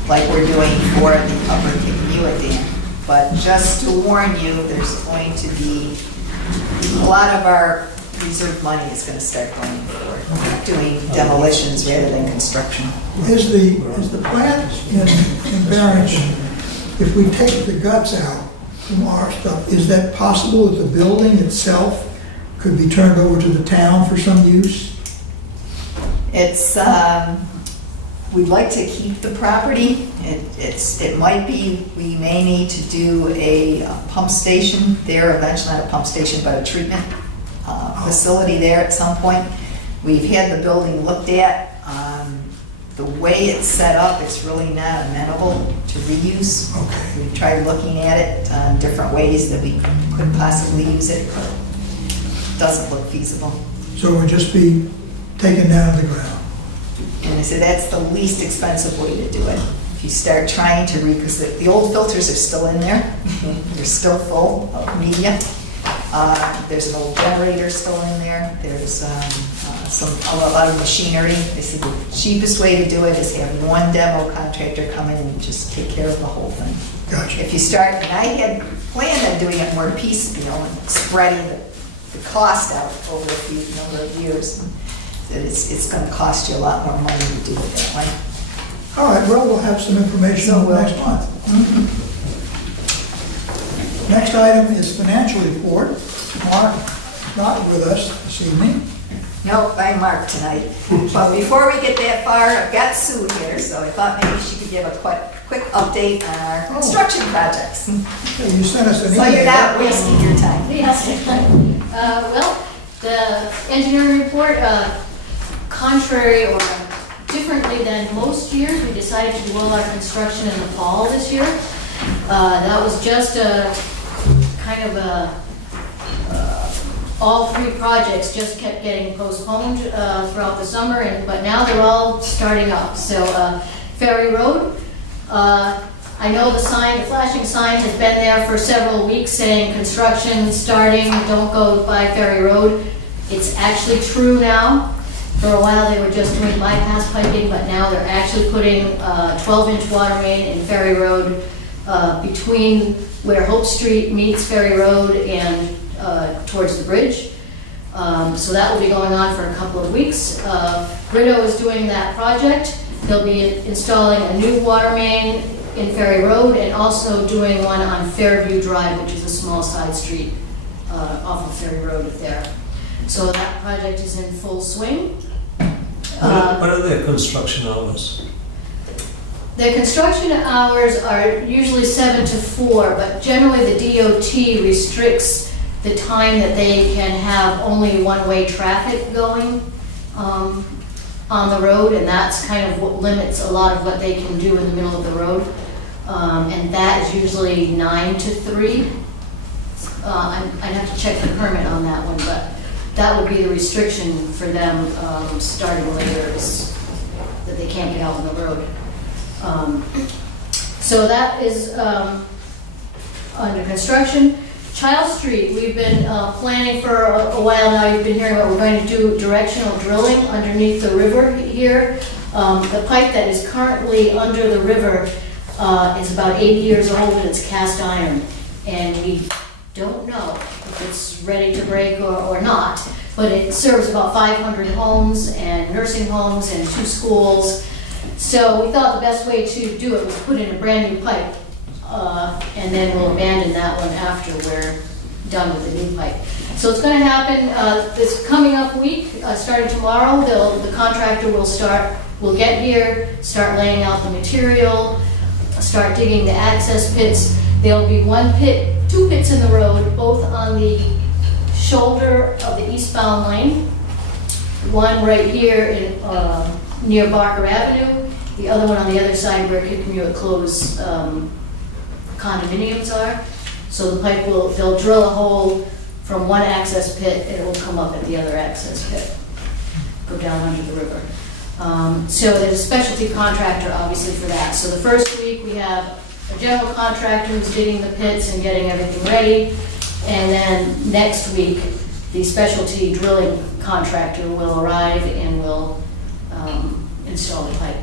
like we're doing for the Upper Kickapoo Dam. But just to warn you, there's going to be a lot of our reserve money is going to start going for doing demolitions rather than construction. Is the plant in Barrington, if we take the guts out from our stuff, is that possible that the building itself could be turned over to the town for some use? It's, we'd like to keep the property. It might be, we may need to do a pump station there eventually, not a pump station, but a treatment facility there at some point. We've had the building looked at. the way it's set up, it's really not amenable to reuse. Okay. We tried looking at it different ways that we could possibly use it, but it doesn't look feasible. So it would just be taken down to the ground. And I said, that's the least expensive way to do it. If you start trying to because the old filters are still in there. They're still full of media. There's an old generator still in there. There's a lot of machinery. They said the cheapest way to do it is have one demo contractor come in and just take care of the whole thing. Gotcha. If you start, and I had planned on doing it more piecemeal and spreading the cost out over a few number of years. That it's going to cost you a lot more money to do it that way. All right, well, we'll have some information next month. Next item is financial report. Mark is not with us this evening. Nope, I'm Mark tonight. But before we get that far, I've got Sue here, so I thought maybe she could give a quick update on our construction projects. Okay, you sent us an So email. you're not wasting your time. Yes. Well, the engineering report, contrary or differently than most years, we decided to do all our construction in the fall this year. That was just a kind of all three projects just kept getting postponed throughout the summer, but now they're all starting up. So Ferry Road, I know the flashing sign has been there for several weeks saying construction starting, don't go by Ferry Road. It's actually true now. For a while they were just doing bypass piping, but now they're actually putting a 12-inch water main in Ferry Road between where Hope Street meets Ferry Road and towards the bridge. So that will be going on for a couple of weeks. Bristol is doing that project. They'll be installing a new water main in Ferry Road and also doing one on Fairview Drive, which is a small side street off of Ferry Road there. So that project is in full swing. What are their construction hours? The construction hours are usually 7 to 4, but generally the DOT restricts the time that they can have only one-way traffic going on the road, and that's kind of what limits a lot of what they can do in the middle of the road. And that is usually 9 to 3. I'd have to check the permit on that one, but that would be the restriction for them starting later, is that they can't get out on the road. So that is under construction. Child Street, we've been planning for a while now. You've been hearing about we're going to do directional drilling underneath the river here. The pipe that is currently under the river is about 80 years old and it's cast iron. And we don't know if it's ready to break or not, but it serves about 500 homes and nursing homes and 2 schools. So we thought the best way to do it was put in a brand new pipe, and then we'll abandon that one after we're done with the new pipe. So it's going to happen this coming up week, starting tomorrow. The contractor will get here, start laying out the material, start digging the access pits. There'll be 2 pits in the road, both on the shoulder of the eastbound lane. One right here in near Barker Avenue, the other one on the other side where Kidcommute Close condominiums are. So the pipe they'll drill a hole from one access pit and it will come up at the other access pit, go down under the river. So there's a specialty contractor obviously for that. So the first week we have a general contractor who's digging the pits and getting everything ready. And then next week, the specialty drilling contractor will arrive and will install the pipe.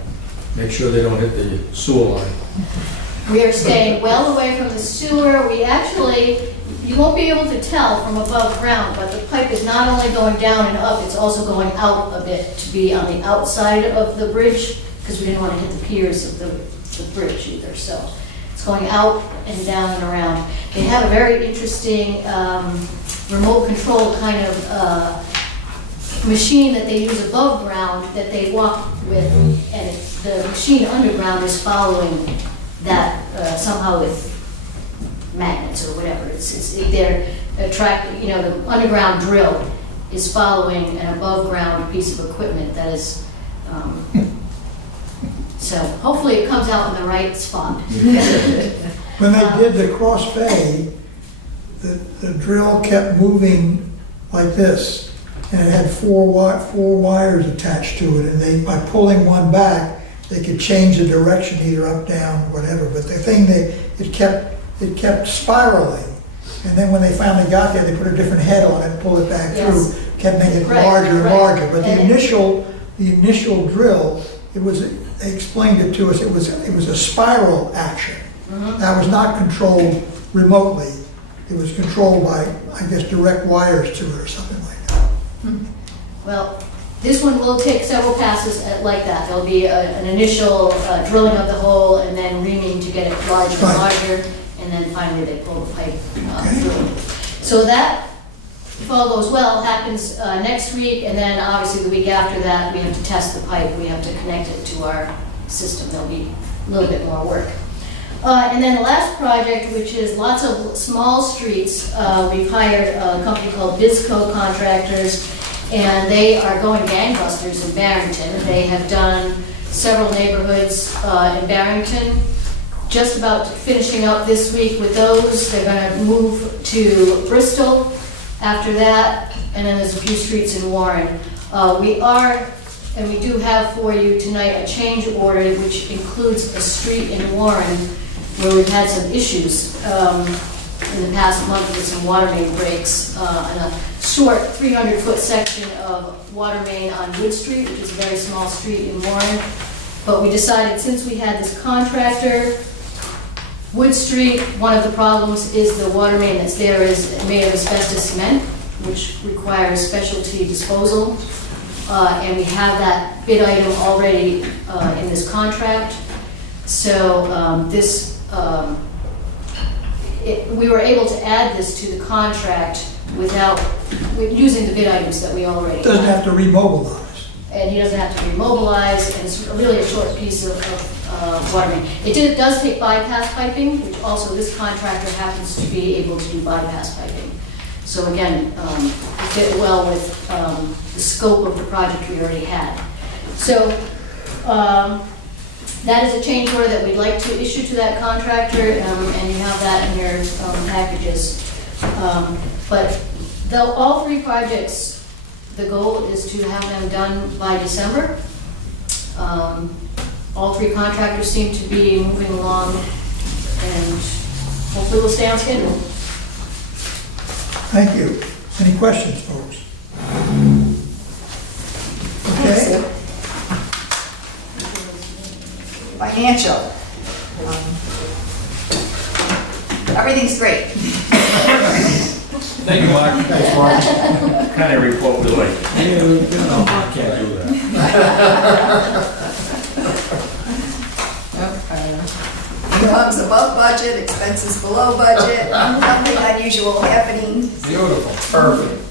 Make sure they don't hit the sewer line. We are staying well away from the sewer. You won't be able to tell from above ground, but the pipe is not only going down and up, it's also going out a bit to be on the outside of the bridge, because we didn't want to hit the piers of the bridge either. So it's going out and down and around. They have a very interesting remote control kind of machine that they use above ground that they walk with, and the machine underground is following that somehow with magnets or whatever. They're attracting, the underground drill is following an above ground piece of equipment that is So hopefully it comes out in the right spot. When they did the crossfade, the drill kept moving like this, and it had four wires attached to it, and they, by pulling one back, they could change the direction, either up, down, whatever, but the thing, it kept spiraling. And then when they finally got there, they put a different head on it and pulled it back Yes. through, kept making it Right, larger and right. larger. But the And- initial drill, they explained it to us, it was a spiral action. That was not controlled remotely. It was controlled by, I guess, direct wires to it or something like that. Well, this one will take several passes like that. There'll be an initial drilling of the hole and then reaming to get it larger and Right. larger, and then finally they pull the pipe Okay. through. So that, if all goes well, happens next week, and then obviously the week after that, we have to test the pipe. We have to connect it to our system. There'll be a little bit more work. And then the last project, which is lots of small streets, we've hired a company called Bisco Contractors, and they are going gangbusters in Barrington. They have done several neighborhoods in Barrington, just about finishing up this week with those. They're gonna move to Bristol after that, and then there's a few streets in Warren. And we do have for you tonight a change order, which includes a street in Warren where we've had some issues in the past month with some water main breaks, and a short 300-foot section of water main on Wood Street, which is a very small street in Warren. But we decided, since we had this contractor, Wood Street, one of the problems is the water main that's there is made of asbestos cement, which requires specialty disposal. And we have that bid item already in this contract. So we were able to add this to the contract using the bid items that we already Doesn't have. have to remobilize. And he doesn't have to remobilize, and it's really a short piece of water main. It does take bypass piping, which also this contractor happens to be able to do bypass piping. So again, it fit well with the scope of the project we already had. So that is a change order that we'd like to issue to that contractor, and you have that in your packages. But all three projects, the goal is to have them done by December. All three contractors seem to be moving along, and hopefully we'll stay on schedule. Thank you. Any questions, folks? Okay. Financial. Everything's great. Thank you, Mark. Thanks, Mark. Kind of report we like. Can't do that. Incomes above budget, expenses below budget, nothing unusual happening. Beautiful. Perfect.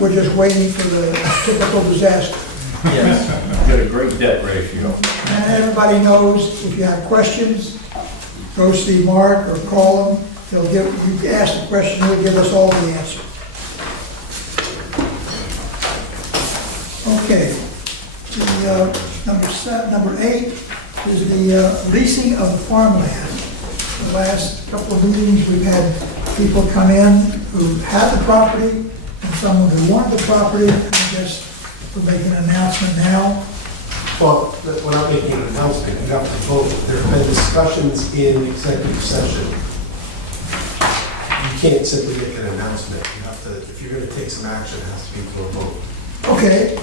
We're just waiting for the typical disaster. Yes. Got a great debt ratio. And everybody knows, if you have questions, go see Mark or call him. You ask the question, he'll give us all the answer. Okay. Number 8 is the leasing of the farmland. The last couple of meetings, we've had people come in who had the property and someone who wanted the property. I guess we'll make an announcement now. Well, we're not making an announcement, you have to vote. There have been discussions in executive session. You can't simply make an announcement. You have to, if you're gonna take some action, it has to be for a vote. Okay.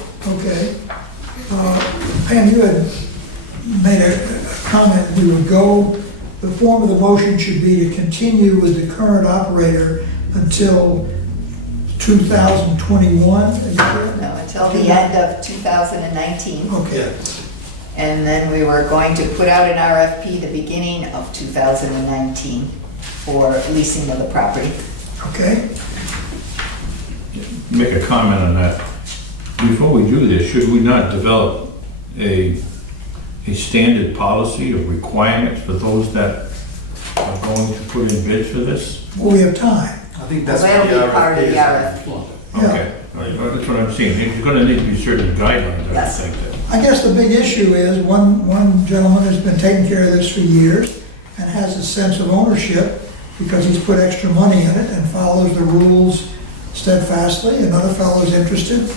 Pam, you had made a comment, we would go, the form of the motion should be to continue with the current operator until 2021, is that correct? No, until the end of 2019. Okay, And then we were going to put out an RFP the beginning of 2019 for leasing of the property. okay. Make a comment on that. Before we do this, should we not develop a standard policy of requirements for those that are going to put in bids for this? Well, we have time. I think Well, that's that'll what be part of the RFP is. RFP. Yeah. Okay, all right, well, that's what I'm saying. There's gonna need to be certain guidelines, I would Yes. think, that I guess the big issue is, one gentleman has been taking care of this for years and has a sense of ownership because he's put extra money in it and follows the rules steadfastly. Another fellow is interested.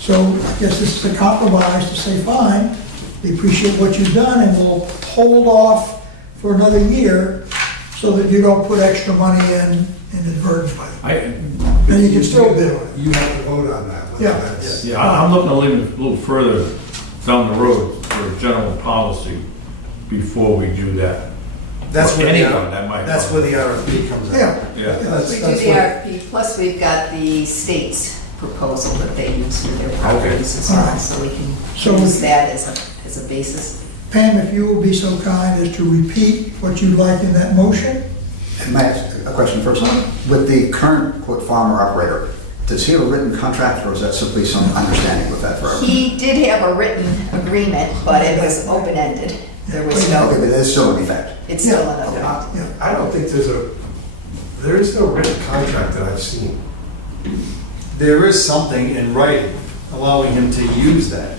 So I guess this is a compromise to say, fine, we appreciate what you've done and we'll hold off for another year so that you don't put extra money in inadvertently. And you can still do it. You have to vote on that. whether Yeah. that's- Yeah, I'm looking to leave it a little further down the road for a general policy before we do that. That's For where the, anyone that might. that's where the RFP comes in. Yeah. Yeah. That's- We do that's the what- RFP, plus we've got the state's proposal that they use for their properties as well, so we can So- use that as a basis. Pam, if you will be so kind as to repeat what you'd like in that motion? And may I ask a question first? With the current, quote, farmer operator, does he have a written contract, or is that simply some understanding with that firm? He did have a written agreement, but it was open-ended. There was no, Okay, but it's still in effect. it's still in Yeah. effect. Yeah. I don't think there is no written contract that I've seen. There is something in writing allowing him to use that.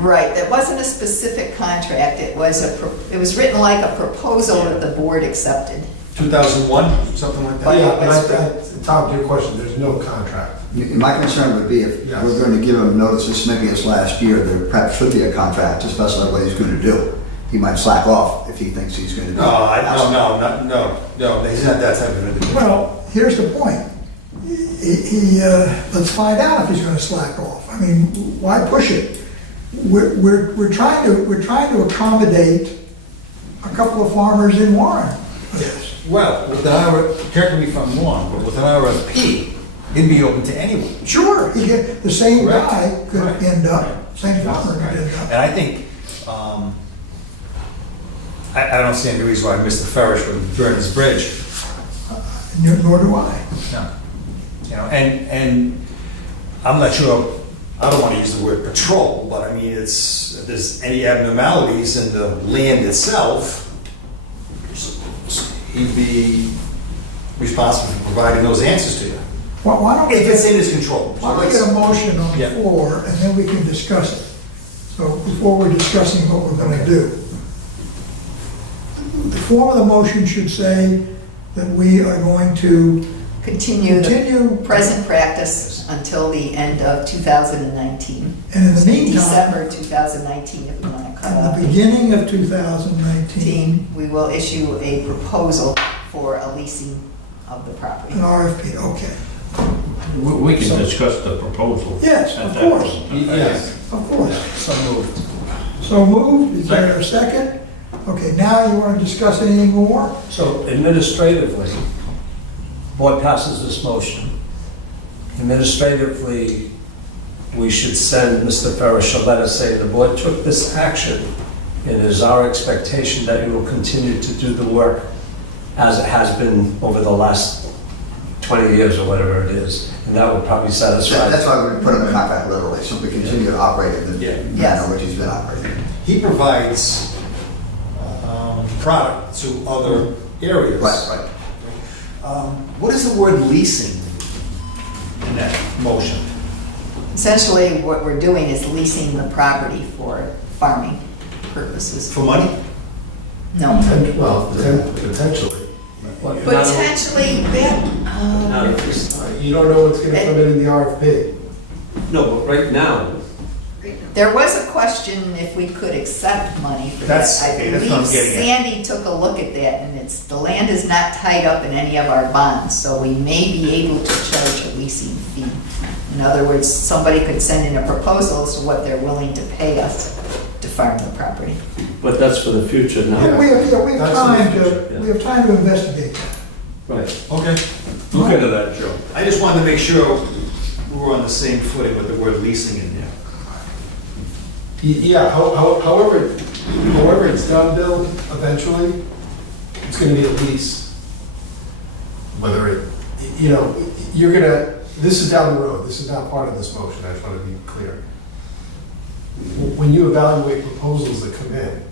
Right, that wasn't a specific contract, it was it was written like a proposal that the board accepted. 2001, something like But that. it Yeah, was- but Tom, to your question, there's no contract. My concern would be if Yes. we're going to give him notices, maybe it's last year, there perhaps should be a contract to specify what he's going to do. He might slack off if he thinks he's going to do. No, he's not that type of individual. Well, here's the point. Let's find out if he's gonna slack off. I mean, why push it? We're trying to accommodate a couple of farmers in Warren for this. Well, with correct me if I'm wrong, but with an RFP, it'd be open to anyone. Sure, the same Correct. guy could Right. end up, same farmer could end up. And I think, I don't see any reason why Mr. Farish would burn his bridge. Nor do I. No. You know, and I'm not sure, I don't want to use the word patrol, but I mean, if there's any abnormalities in the land itself, he'd be responsible for providing those answers to you. Well, why don't we If it's in his control. Why don't we get a motion on the Yeah. floor, and then we can discuss it? So before we're discussing what we're gonna do. The form of the motion should say that we are going to Continue the continue, present practice until the end of 2019. and in the meantime, December 2019, if we want to cut at off. the beginning of 2019, We will issue a proposal for a leasing of the property. an RFP, okay. We can discuss the proposal. Yes, at of that course. point. Yes. Of course. So moved. So moved, is there a second? Okay, now you want to discuss anything more? So administratively, board passes this motion. Administratively, we should send Mr. Farish a letter saying the board took this action. It is our expectation that you will continue to do the work as it has been over the last 20 years or whatever it is. And that would probably satisfy. That's why we put in the contract literally, simply continue to operate in the Yeah. manner which he's been operating. He provides product to other areas. Right. What is the word leasing in that motion? Essentially, what we're doing is leasing the property for farming purposes. For money? No. Well, potentially. What, Potentially, that, not at this time. You don't know what's gonna come in the RFP. No, but right now, there was a question if we could accept money for that. That's- I okay, that's what I'm believe getting at. Sandy took a look at that, and the land is not tied up in any of our bonds, so we may be able to charge a leasing fee. In other words, somebody could send in a proposal as to what they're willing to pay us to farm the property. but that's for the future now. Yeah. We have That's time the to, future, we have time to investigate that. Right. Okay. Look into that, Joe. I just wanted to make sure we were on the same footing with the word leasing in there. Yeah, however it's done, Bill, eventually, it's gonna be a lease. Whether it, you're gonna, this is down the road, this is not part of this motion, I just wanna be clear. When you evaluate proposals that come in,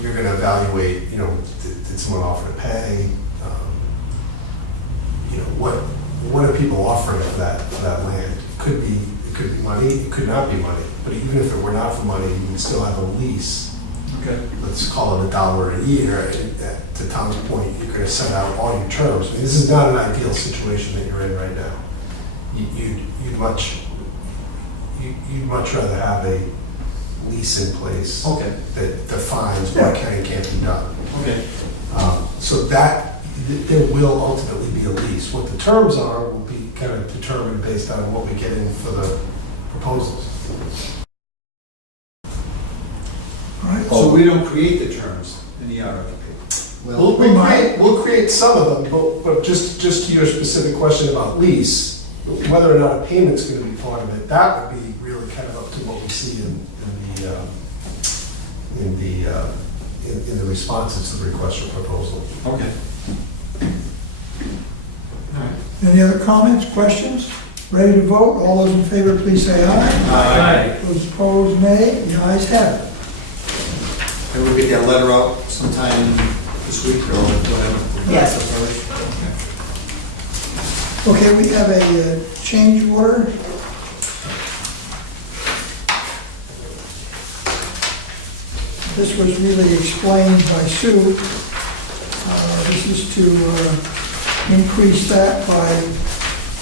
you're gonna evaluate, did someone offer to pay? What are people offering for that land? It could be money, it could not be money. But even if it were not for money, you would still have a lease. Okay. Let's call it $1 a year. And to Tom's point, you're gonna set out all your terms. I mean, this is not an ideal situation that you're in right now. You'd much rather have a lease in place Okay. that defines what can and can't be done. Okay. So that, there will ultimately be a lease. What the terms are will be kind of determined based on what we get in for the proposals. All right, So we don't create the terms in the RFP? We'll create some of them, but just to your specific question about lease, whether or not a payment's gonna be part of it, that would be really kind of up to what we see in the responses to the request for proposal. Okay. All right. any other comments, questions? Ready to vote? All those in favor, please say aye. Aye. Those opposed, nay. The ayes have it. And we'll get that letter out sometime this week or whatever. Yes. Okay, we have a change order. This was really explained by Sue. This is to increase that by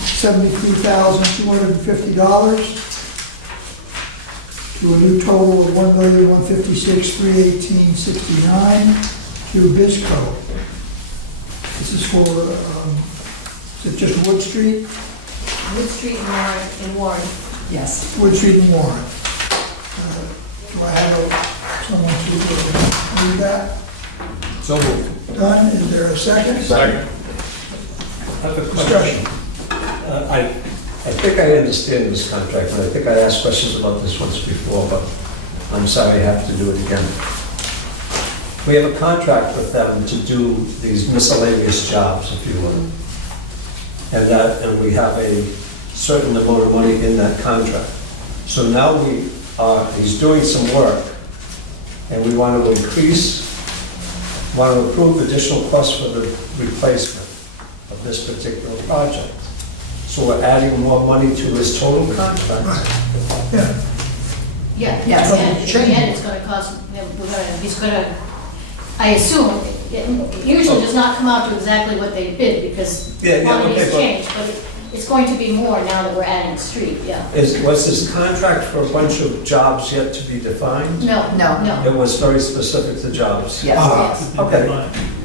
$73,250 to a new total of $1,156,318.69 to Bisco. This is for, is it just Wood Street? Wood Street and Warren. Yes. Wood Street and Warren. Do I have someone to read that? So moved. Done, is there a second? Second. I have a Discussion. I think I understand this contract, and I think I asked questions about this once before, but I'm sorry I have to do it again. We have a contract with them to do these miscellaneous jobs, if you will. And we have a certain amount of money in that contract. So now he's doing some work, and we want to approve additional costs for the replacement of this particular project. So we're adding more money to his total contract. Yeah, Yeah, Yes. and in the end, it's gonna cost, I assume, it usually does not come out to exactly what they bid, because Yeah, quantities okay, but- change, but it's going to be more now that we're adding the street, yeah. Was this contract for a bunch of jobs yet to be defined? No, No. no. It was very specific to jobs? Yes. Yes. Okay,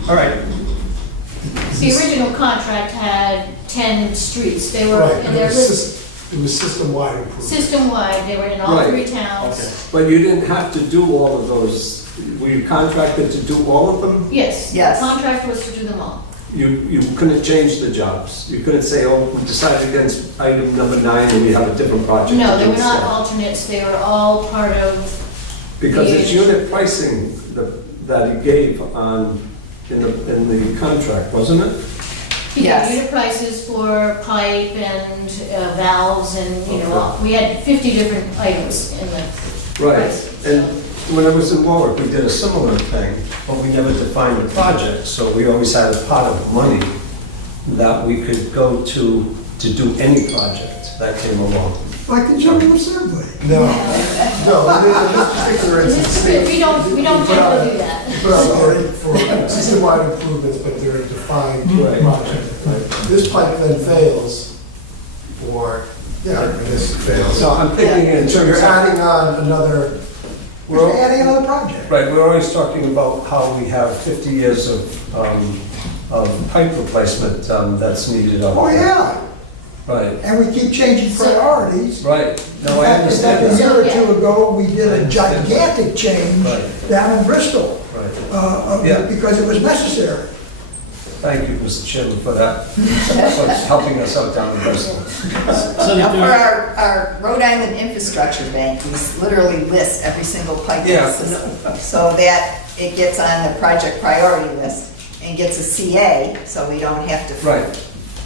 all right. The original contract had 10 streets, they were, Right, and but they're it was system-wide improvement. system-wide, they were in all Right. 3 towns. But you didn't have to do all of those, were you contracted to do all of them? Yes. Yes. The contract was to do them all. You couldn't change the jobs? You couldn't say, oh, we decided against item number 9 and we have a different project? No, to they do were not instead? alternates, they were all part of, Because it's unit pricing that he gave in the contract, wasn't it? Yes. unit prices for pipe and valves and, we had 50 different items in the Right, price. and when I was in Warwick, we did a similar thing, but we never defined a project, so we always had a pot of money that we could go to do any project that came along. like the general assembly. No, in this particular instance. We don't generally do that. Put out already for system-wide improvements, but they're a defined Right. project. This pipe then fails, or, this fails. So I'm thinking in So terms you're of, adding on another, We're adding another project. right, we're always talking about how we have 50 years of pipe replacement that's needed. Oh, yeah, Right, and we keep changing priorities. right, no, I In fact, understand a that. year or two ago, we did a gigantic change Right. down in Bristol, Right. Yeah. because it was necessary. Thank you, Mr. Chairman, for that. That's helping us out down in Bristol. Now, for our Rhode Island Infrastructure Bank, we literally list every single pipe in Yeah. the system, so that it gets on the project priority list and gets a CA, so we don't have to Right.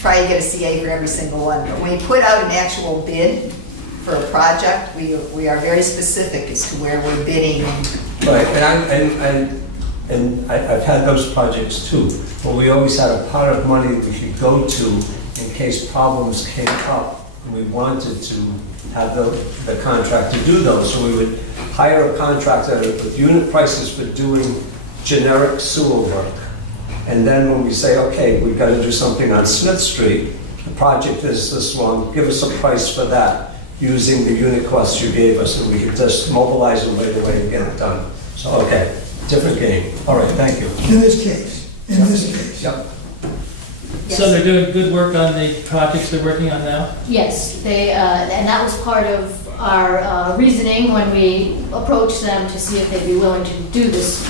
try to get a CA for every single one. But when we put out an actual bid for a project, we are very specific as to where we're bidding. Right, and I've had those projects too, but we always had a pot of money we could go to in case problems came up and we wanted to have the contractor do those. So we would hire a contractor with unit prices for doing generic sewer work. And then when we say, okay, we've got to do something on Smith Street, the project is this long, give us a price for that using the unit costs you gave us, and we could just mobilize them right away and get it done. So, okay, different game. All right, thank you. In this case, Yep. So they're doing good work on the projects they're working on now? Yes, they, and that was part of our reasoning when we approached them to see if they'd be willing to do this,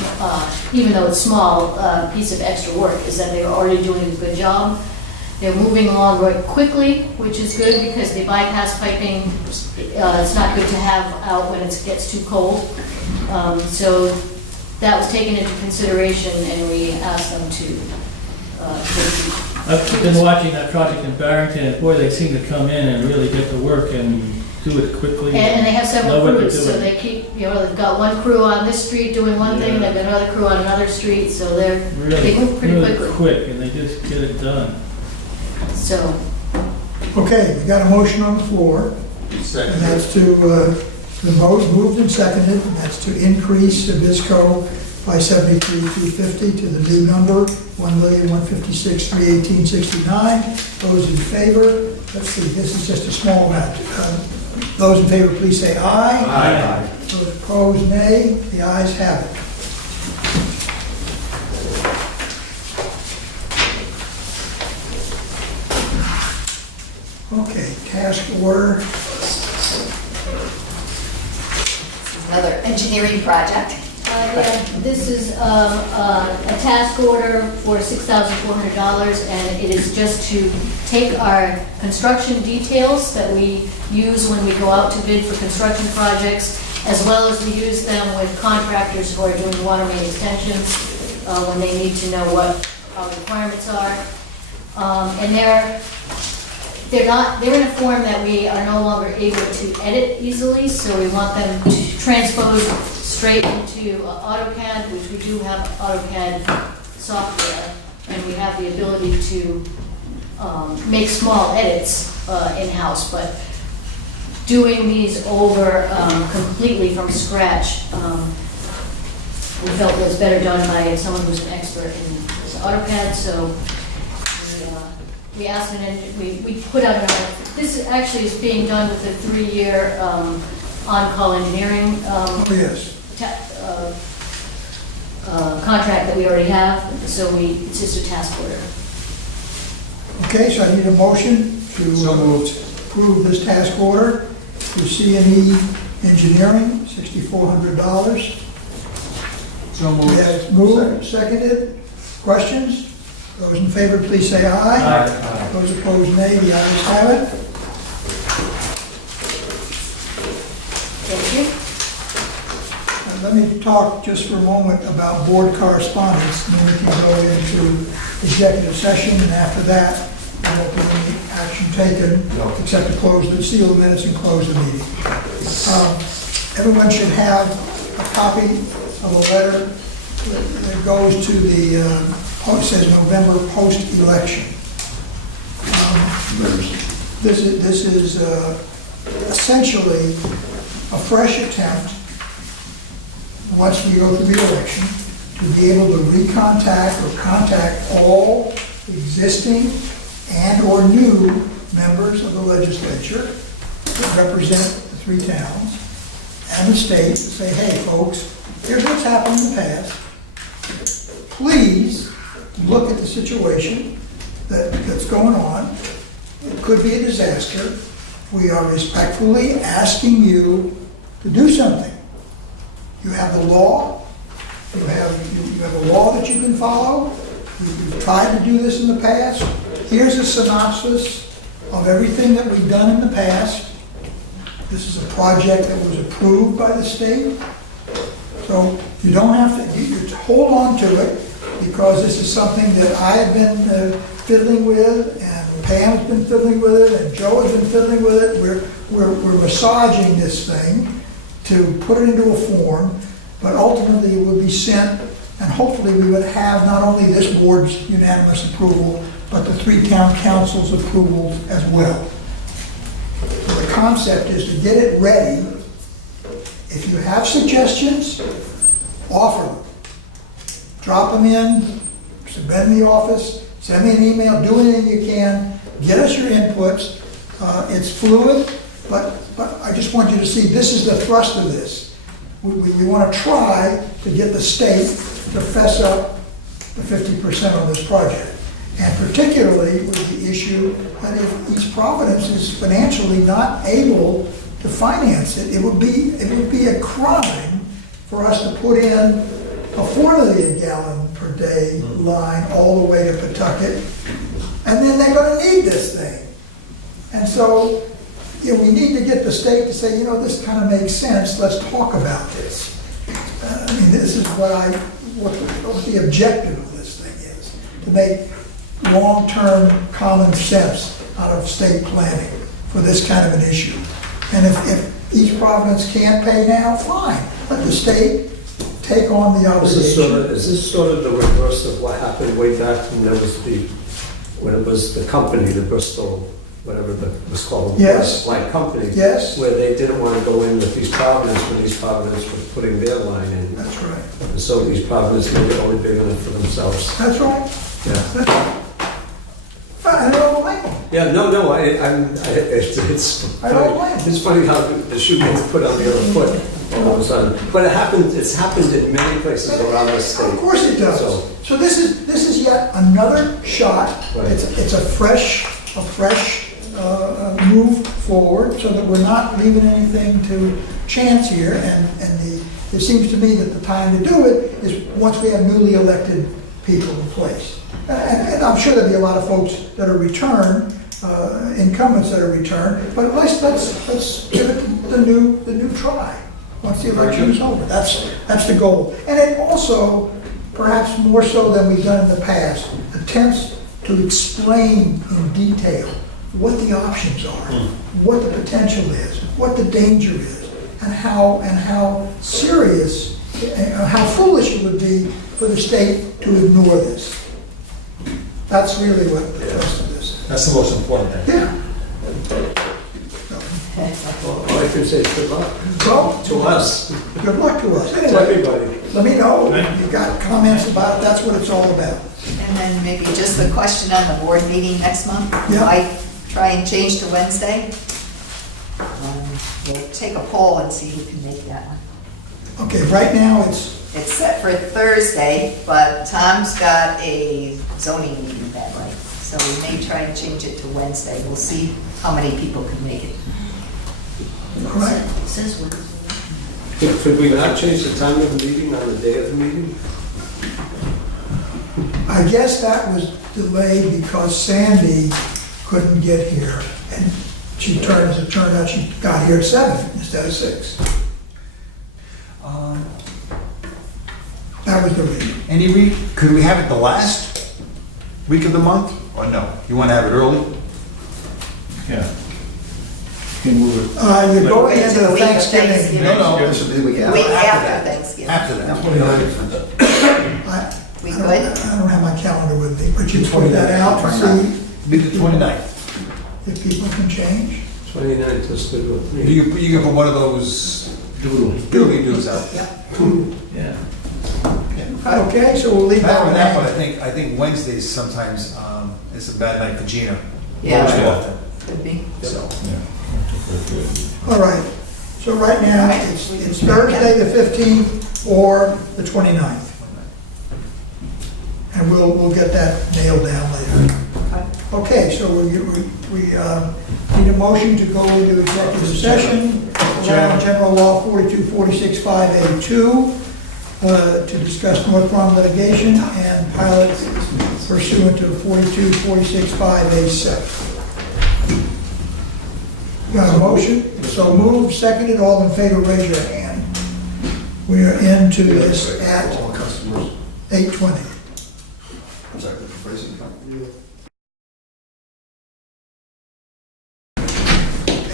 even though it's small, piece of extra work, is that they were already doing a good job. They're moving along very quickly, which is good because the bypass piping, it's not good to have out when it gets too cold. So that was taken into consideration and we asked them to I've been watching that project in Barrington, and boy, they seem to come in and really get to work and do it quickly. And they have know several what they're crews, so doing. they keep, they've got one crew on this street doing one thing, they've got another crew on another street, so they move pretty Really quickly. quick, and they just get it done. So, okay, we got a motion on the floor, and that's to, the vote moved and seconded, and that's to increase Abisko by $73,250 to the new number, $1,156,318.69. Those in favor, let's see, this is just a small amount. Those in favor, please say aye. Aye. Those opposed, nay. The ayes have it. Okay, task order. Another engineering project. yeah, this is a task order for $6,400, and it is just to take our construction details that we use when we go out to bid for construction projects, as well as we use them with contractors who are doing water main extensions, when they need to know what our requirements are. And they're in a form that we are no longer able to edit easily, so we want them to transpose straight into AutoCAD, which we do have AutoCAD software, and we have the ability to make small edits in-house, but doing these over completely from scratch, we felt was better done by someone who's an expert in AutoCAD, so we asked and we put out this actually is being done with a 3-year on-call engineering Yes. contract that we already have, so it's just a task order. Okay, so I need a motion to approve this task order to C&E Engineering, $6,400. So moved. Yes, moved, seconded. Questions? Those in favor, please say aye. Aye. Those opposed, nay. The ayes have it. Thank you. Let me talk just for a moment about board correspondence, and then we can go into executive session, and after that, there won't be any action taken, except to seal the minutes and close the meeting. Everyone should have a copy of a letter that goes to the, it says November post-election. This is essentially a fresh attempt, once we go through the election, to be able to recontact or contact all existing and/or new members of the legislature that represent the 3 towns and the state, to say, hey, folks, here's what's happened in the past. Please look at the situation that's going on. It could be a disaster. We are respectfully asking you to do something. You have the law. You have a law that you can follow. You've tried to do this in the past. Here's a synopsis of everything that we've done in the past. This is a project that was approved by the state. So you don't have to, you hold on to it, because this is something that I have been fiddling with, and Pam's been fiddling with it, and Joe has been fiddling with it. We're massaging this thing to put it into a form, but ultimately it would be sent, and hopefully we would have not only this board's unanimous approval, but the 3 town councils' approval as well. concept is to get it ready. If you have suggestions, offer them. Drop them in, submit in the office, send me an email, do anything you can, get us your inputs. It's fluid, but I just want you to see, this is the thrust of this. We want to try to get the state to fess up the 50% on this project. And particularly with the issue that if East Providence is financially not able to finance it, it would be a crime for us to put in a 4 million gallon per day line all the way to Pawtucket, and then they're going to need this thing. And so, we need to get the state to say, this kind of makes sense, let's talk about this. This is what the objective of this thing is, to make long-term common sense out of state planning for this kind of an issue. And if East Providence can't pay now, fine, let the state take on the obligation. Is this sort of the reverse of what happened way back when it was the company, the Bristol, whatever it was called? Yes. Light company. Yes. Where they didn't want to go in with East Providence when East Providence was putting their line in. That's right. And so East Providence made it only big enough for themselves. That's right. Yeah. That's right. I don't blame them. Yeah, no, it's I don't blame them. It's funny how the shoe gets put on the other foot all of a sudden. But it's happened in many places around the state. Of course it does. So this is yet another shot. Right. It's a fresh move forward, so that we're not leaving anything to chance here. And it seems to me that the time to do it is once we have newly elected people in place. And I'm sure there'll be a lot of folks that are returned, incumbents that are returned, but let's give it the new try once the election is over. That's the goal. And it also, perhaps more so than we've done in the past, attempts to explain in detail what the options are, what the potential is, what the danger is, and how serious, how foolish it would be for the state to ignore this. That's really what the thrust of this is. That's the most important thing. Yeah. All I can say is good luck Well, to us, good luck to us. to Anyway, everybody. let me know if you've got comments about it. That's what it's all about. And then maybe just the question on the board meeting next month. Yeah. Might try and change to Wednesday. We'll take a poll and see who can make that one. Okay, right now it's, It's set for Thursday, but Tom's got a zoning meeting that night. So we may try and change it to Wednesday. We'll see how many people can make it. all right. It says Wednesday. Could we not change the time of the meeting on the day of the meeting? I guess that was delayed because Sandy couldn't get here. And as it turned out, she got here at 7 instead of 6. That was the reason. Could we have it the last week of the month, or no? You want to have it early? Yeah. Can move it. You're going Wait into till the the week of Thanksgiving. Thanksgiving. No, This will be the week The after. week after Thanksgiving. After that. We I good? don't have my calendar with me, but you put that out and see Be the 29th. if people can change. 29th is good with me. You can put one of those doodly-doos out. Yeah. Okay, so we'll leave Not that only one that, but out. I think Wednesdays sometimes is a bad night for Gina. Yeah. Most often. Could be. So, All right, so right now, it's Thursday, the 15th, or the 29th. And we'll get that nailed down later. Okay, so we need a motion to go into executive session, around general law 42465A2, to discuss North Farm litigation and pilot pursuant to 42465A6. Got a motion? So moved, seconded, all in favor, raise your hand. We are into this at 8:20.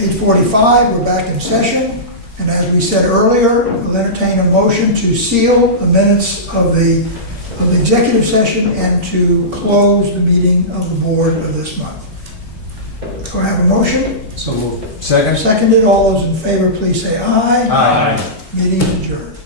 8:45, we're back in session, and as we said earlier, we'll entertain a motion to seal the minutes of the executive session and to close the meeting of the board of this month. Do I have a motion? So moved. Second? Seconded, all those in favor, please say aye. Aye. Meeting adjourned.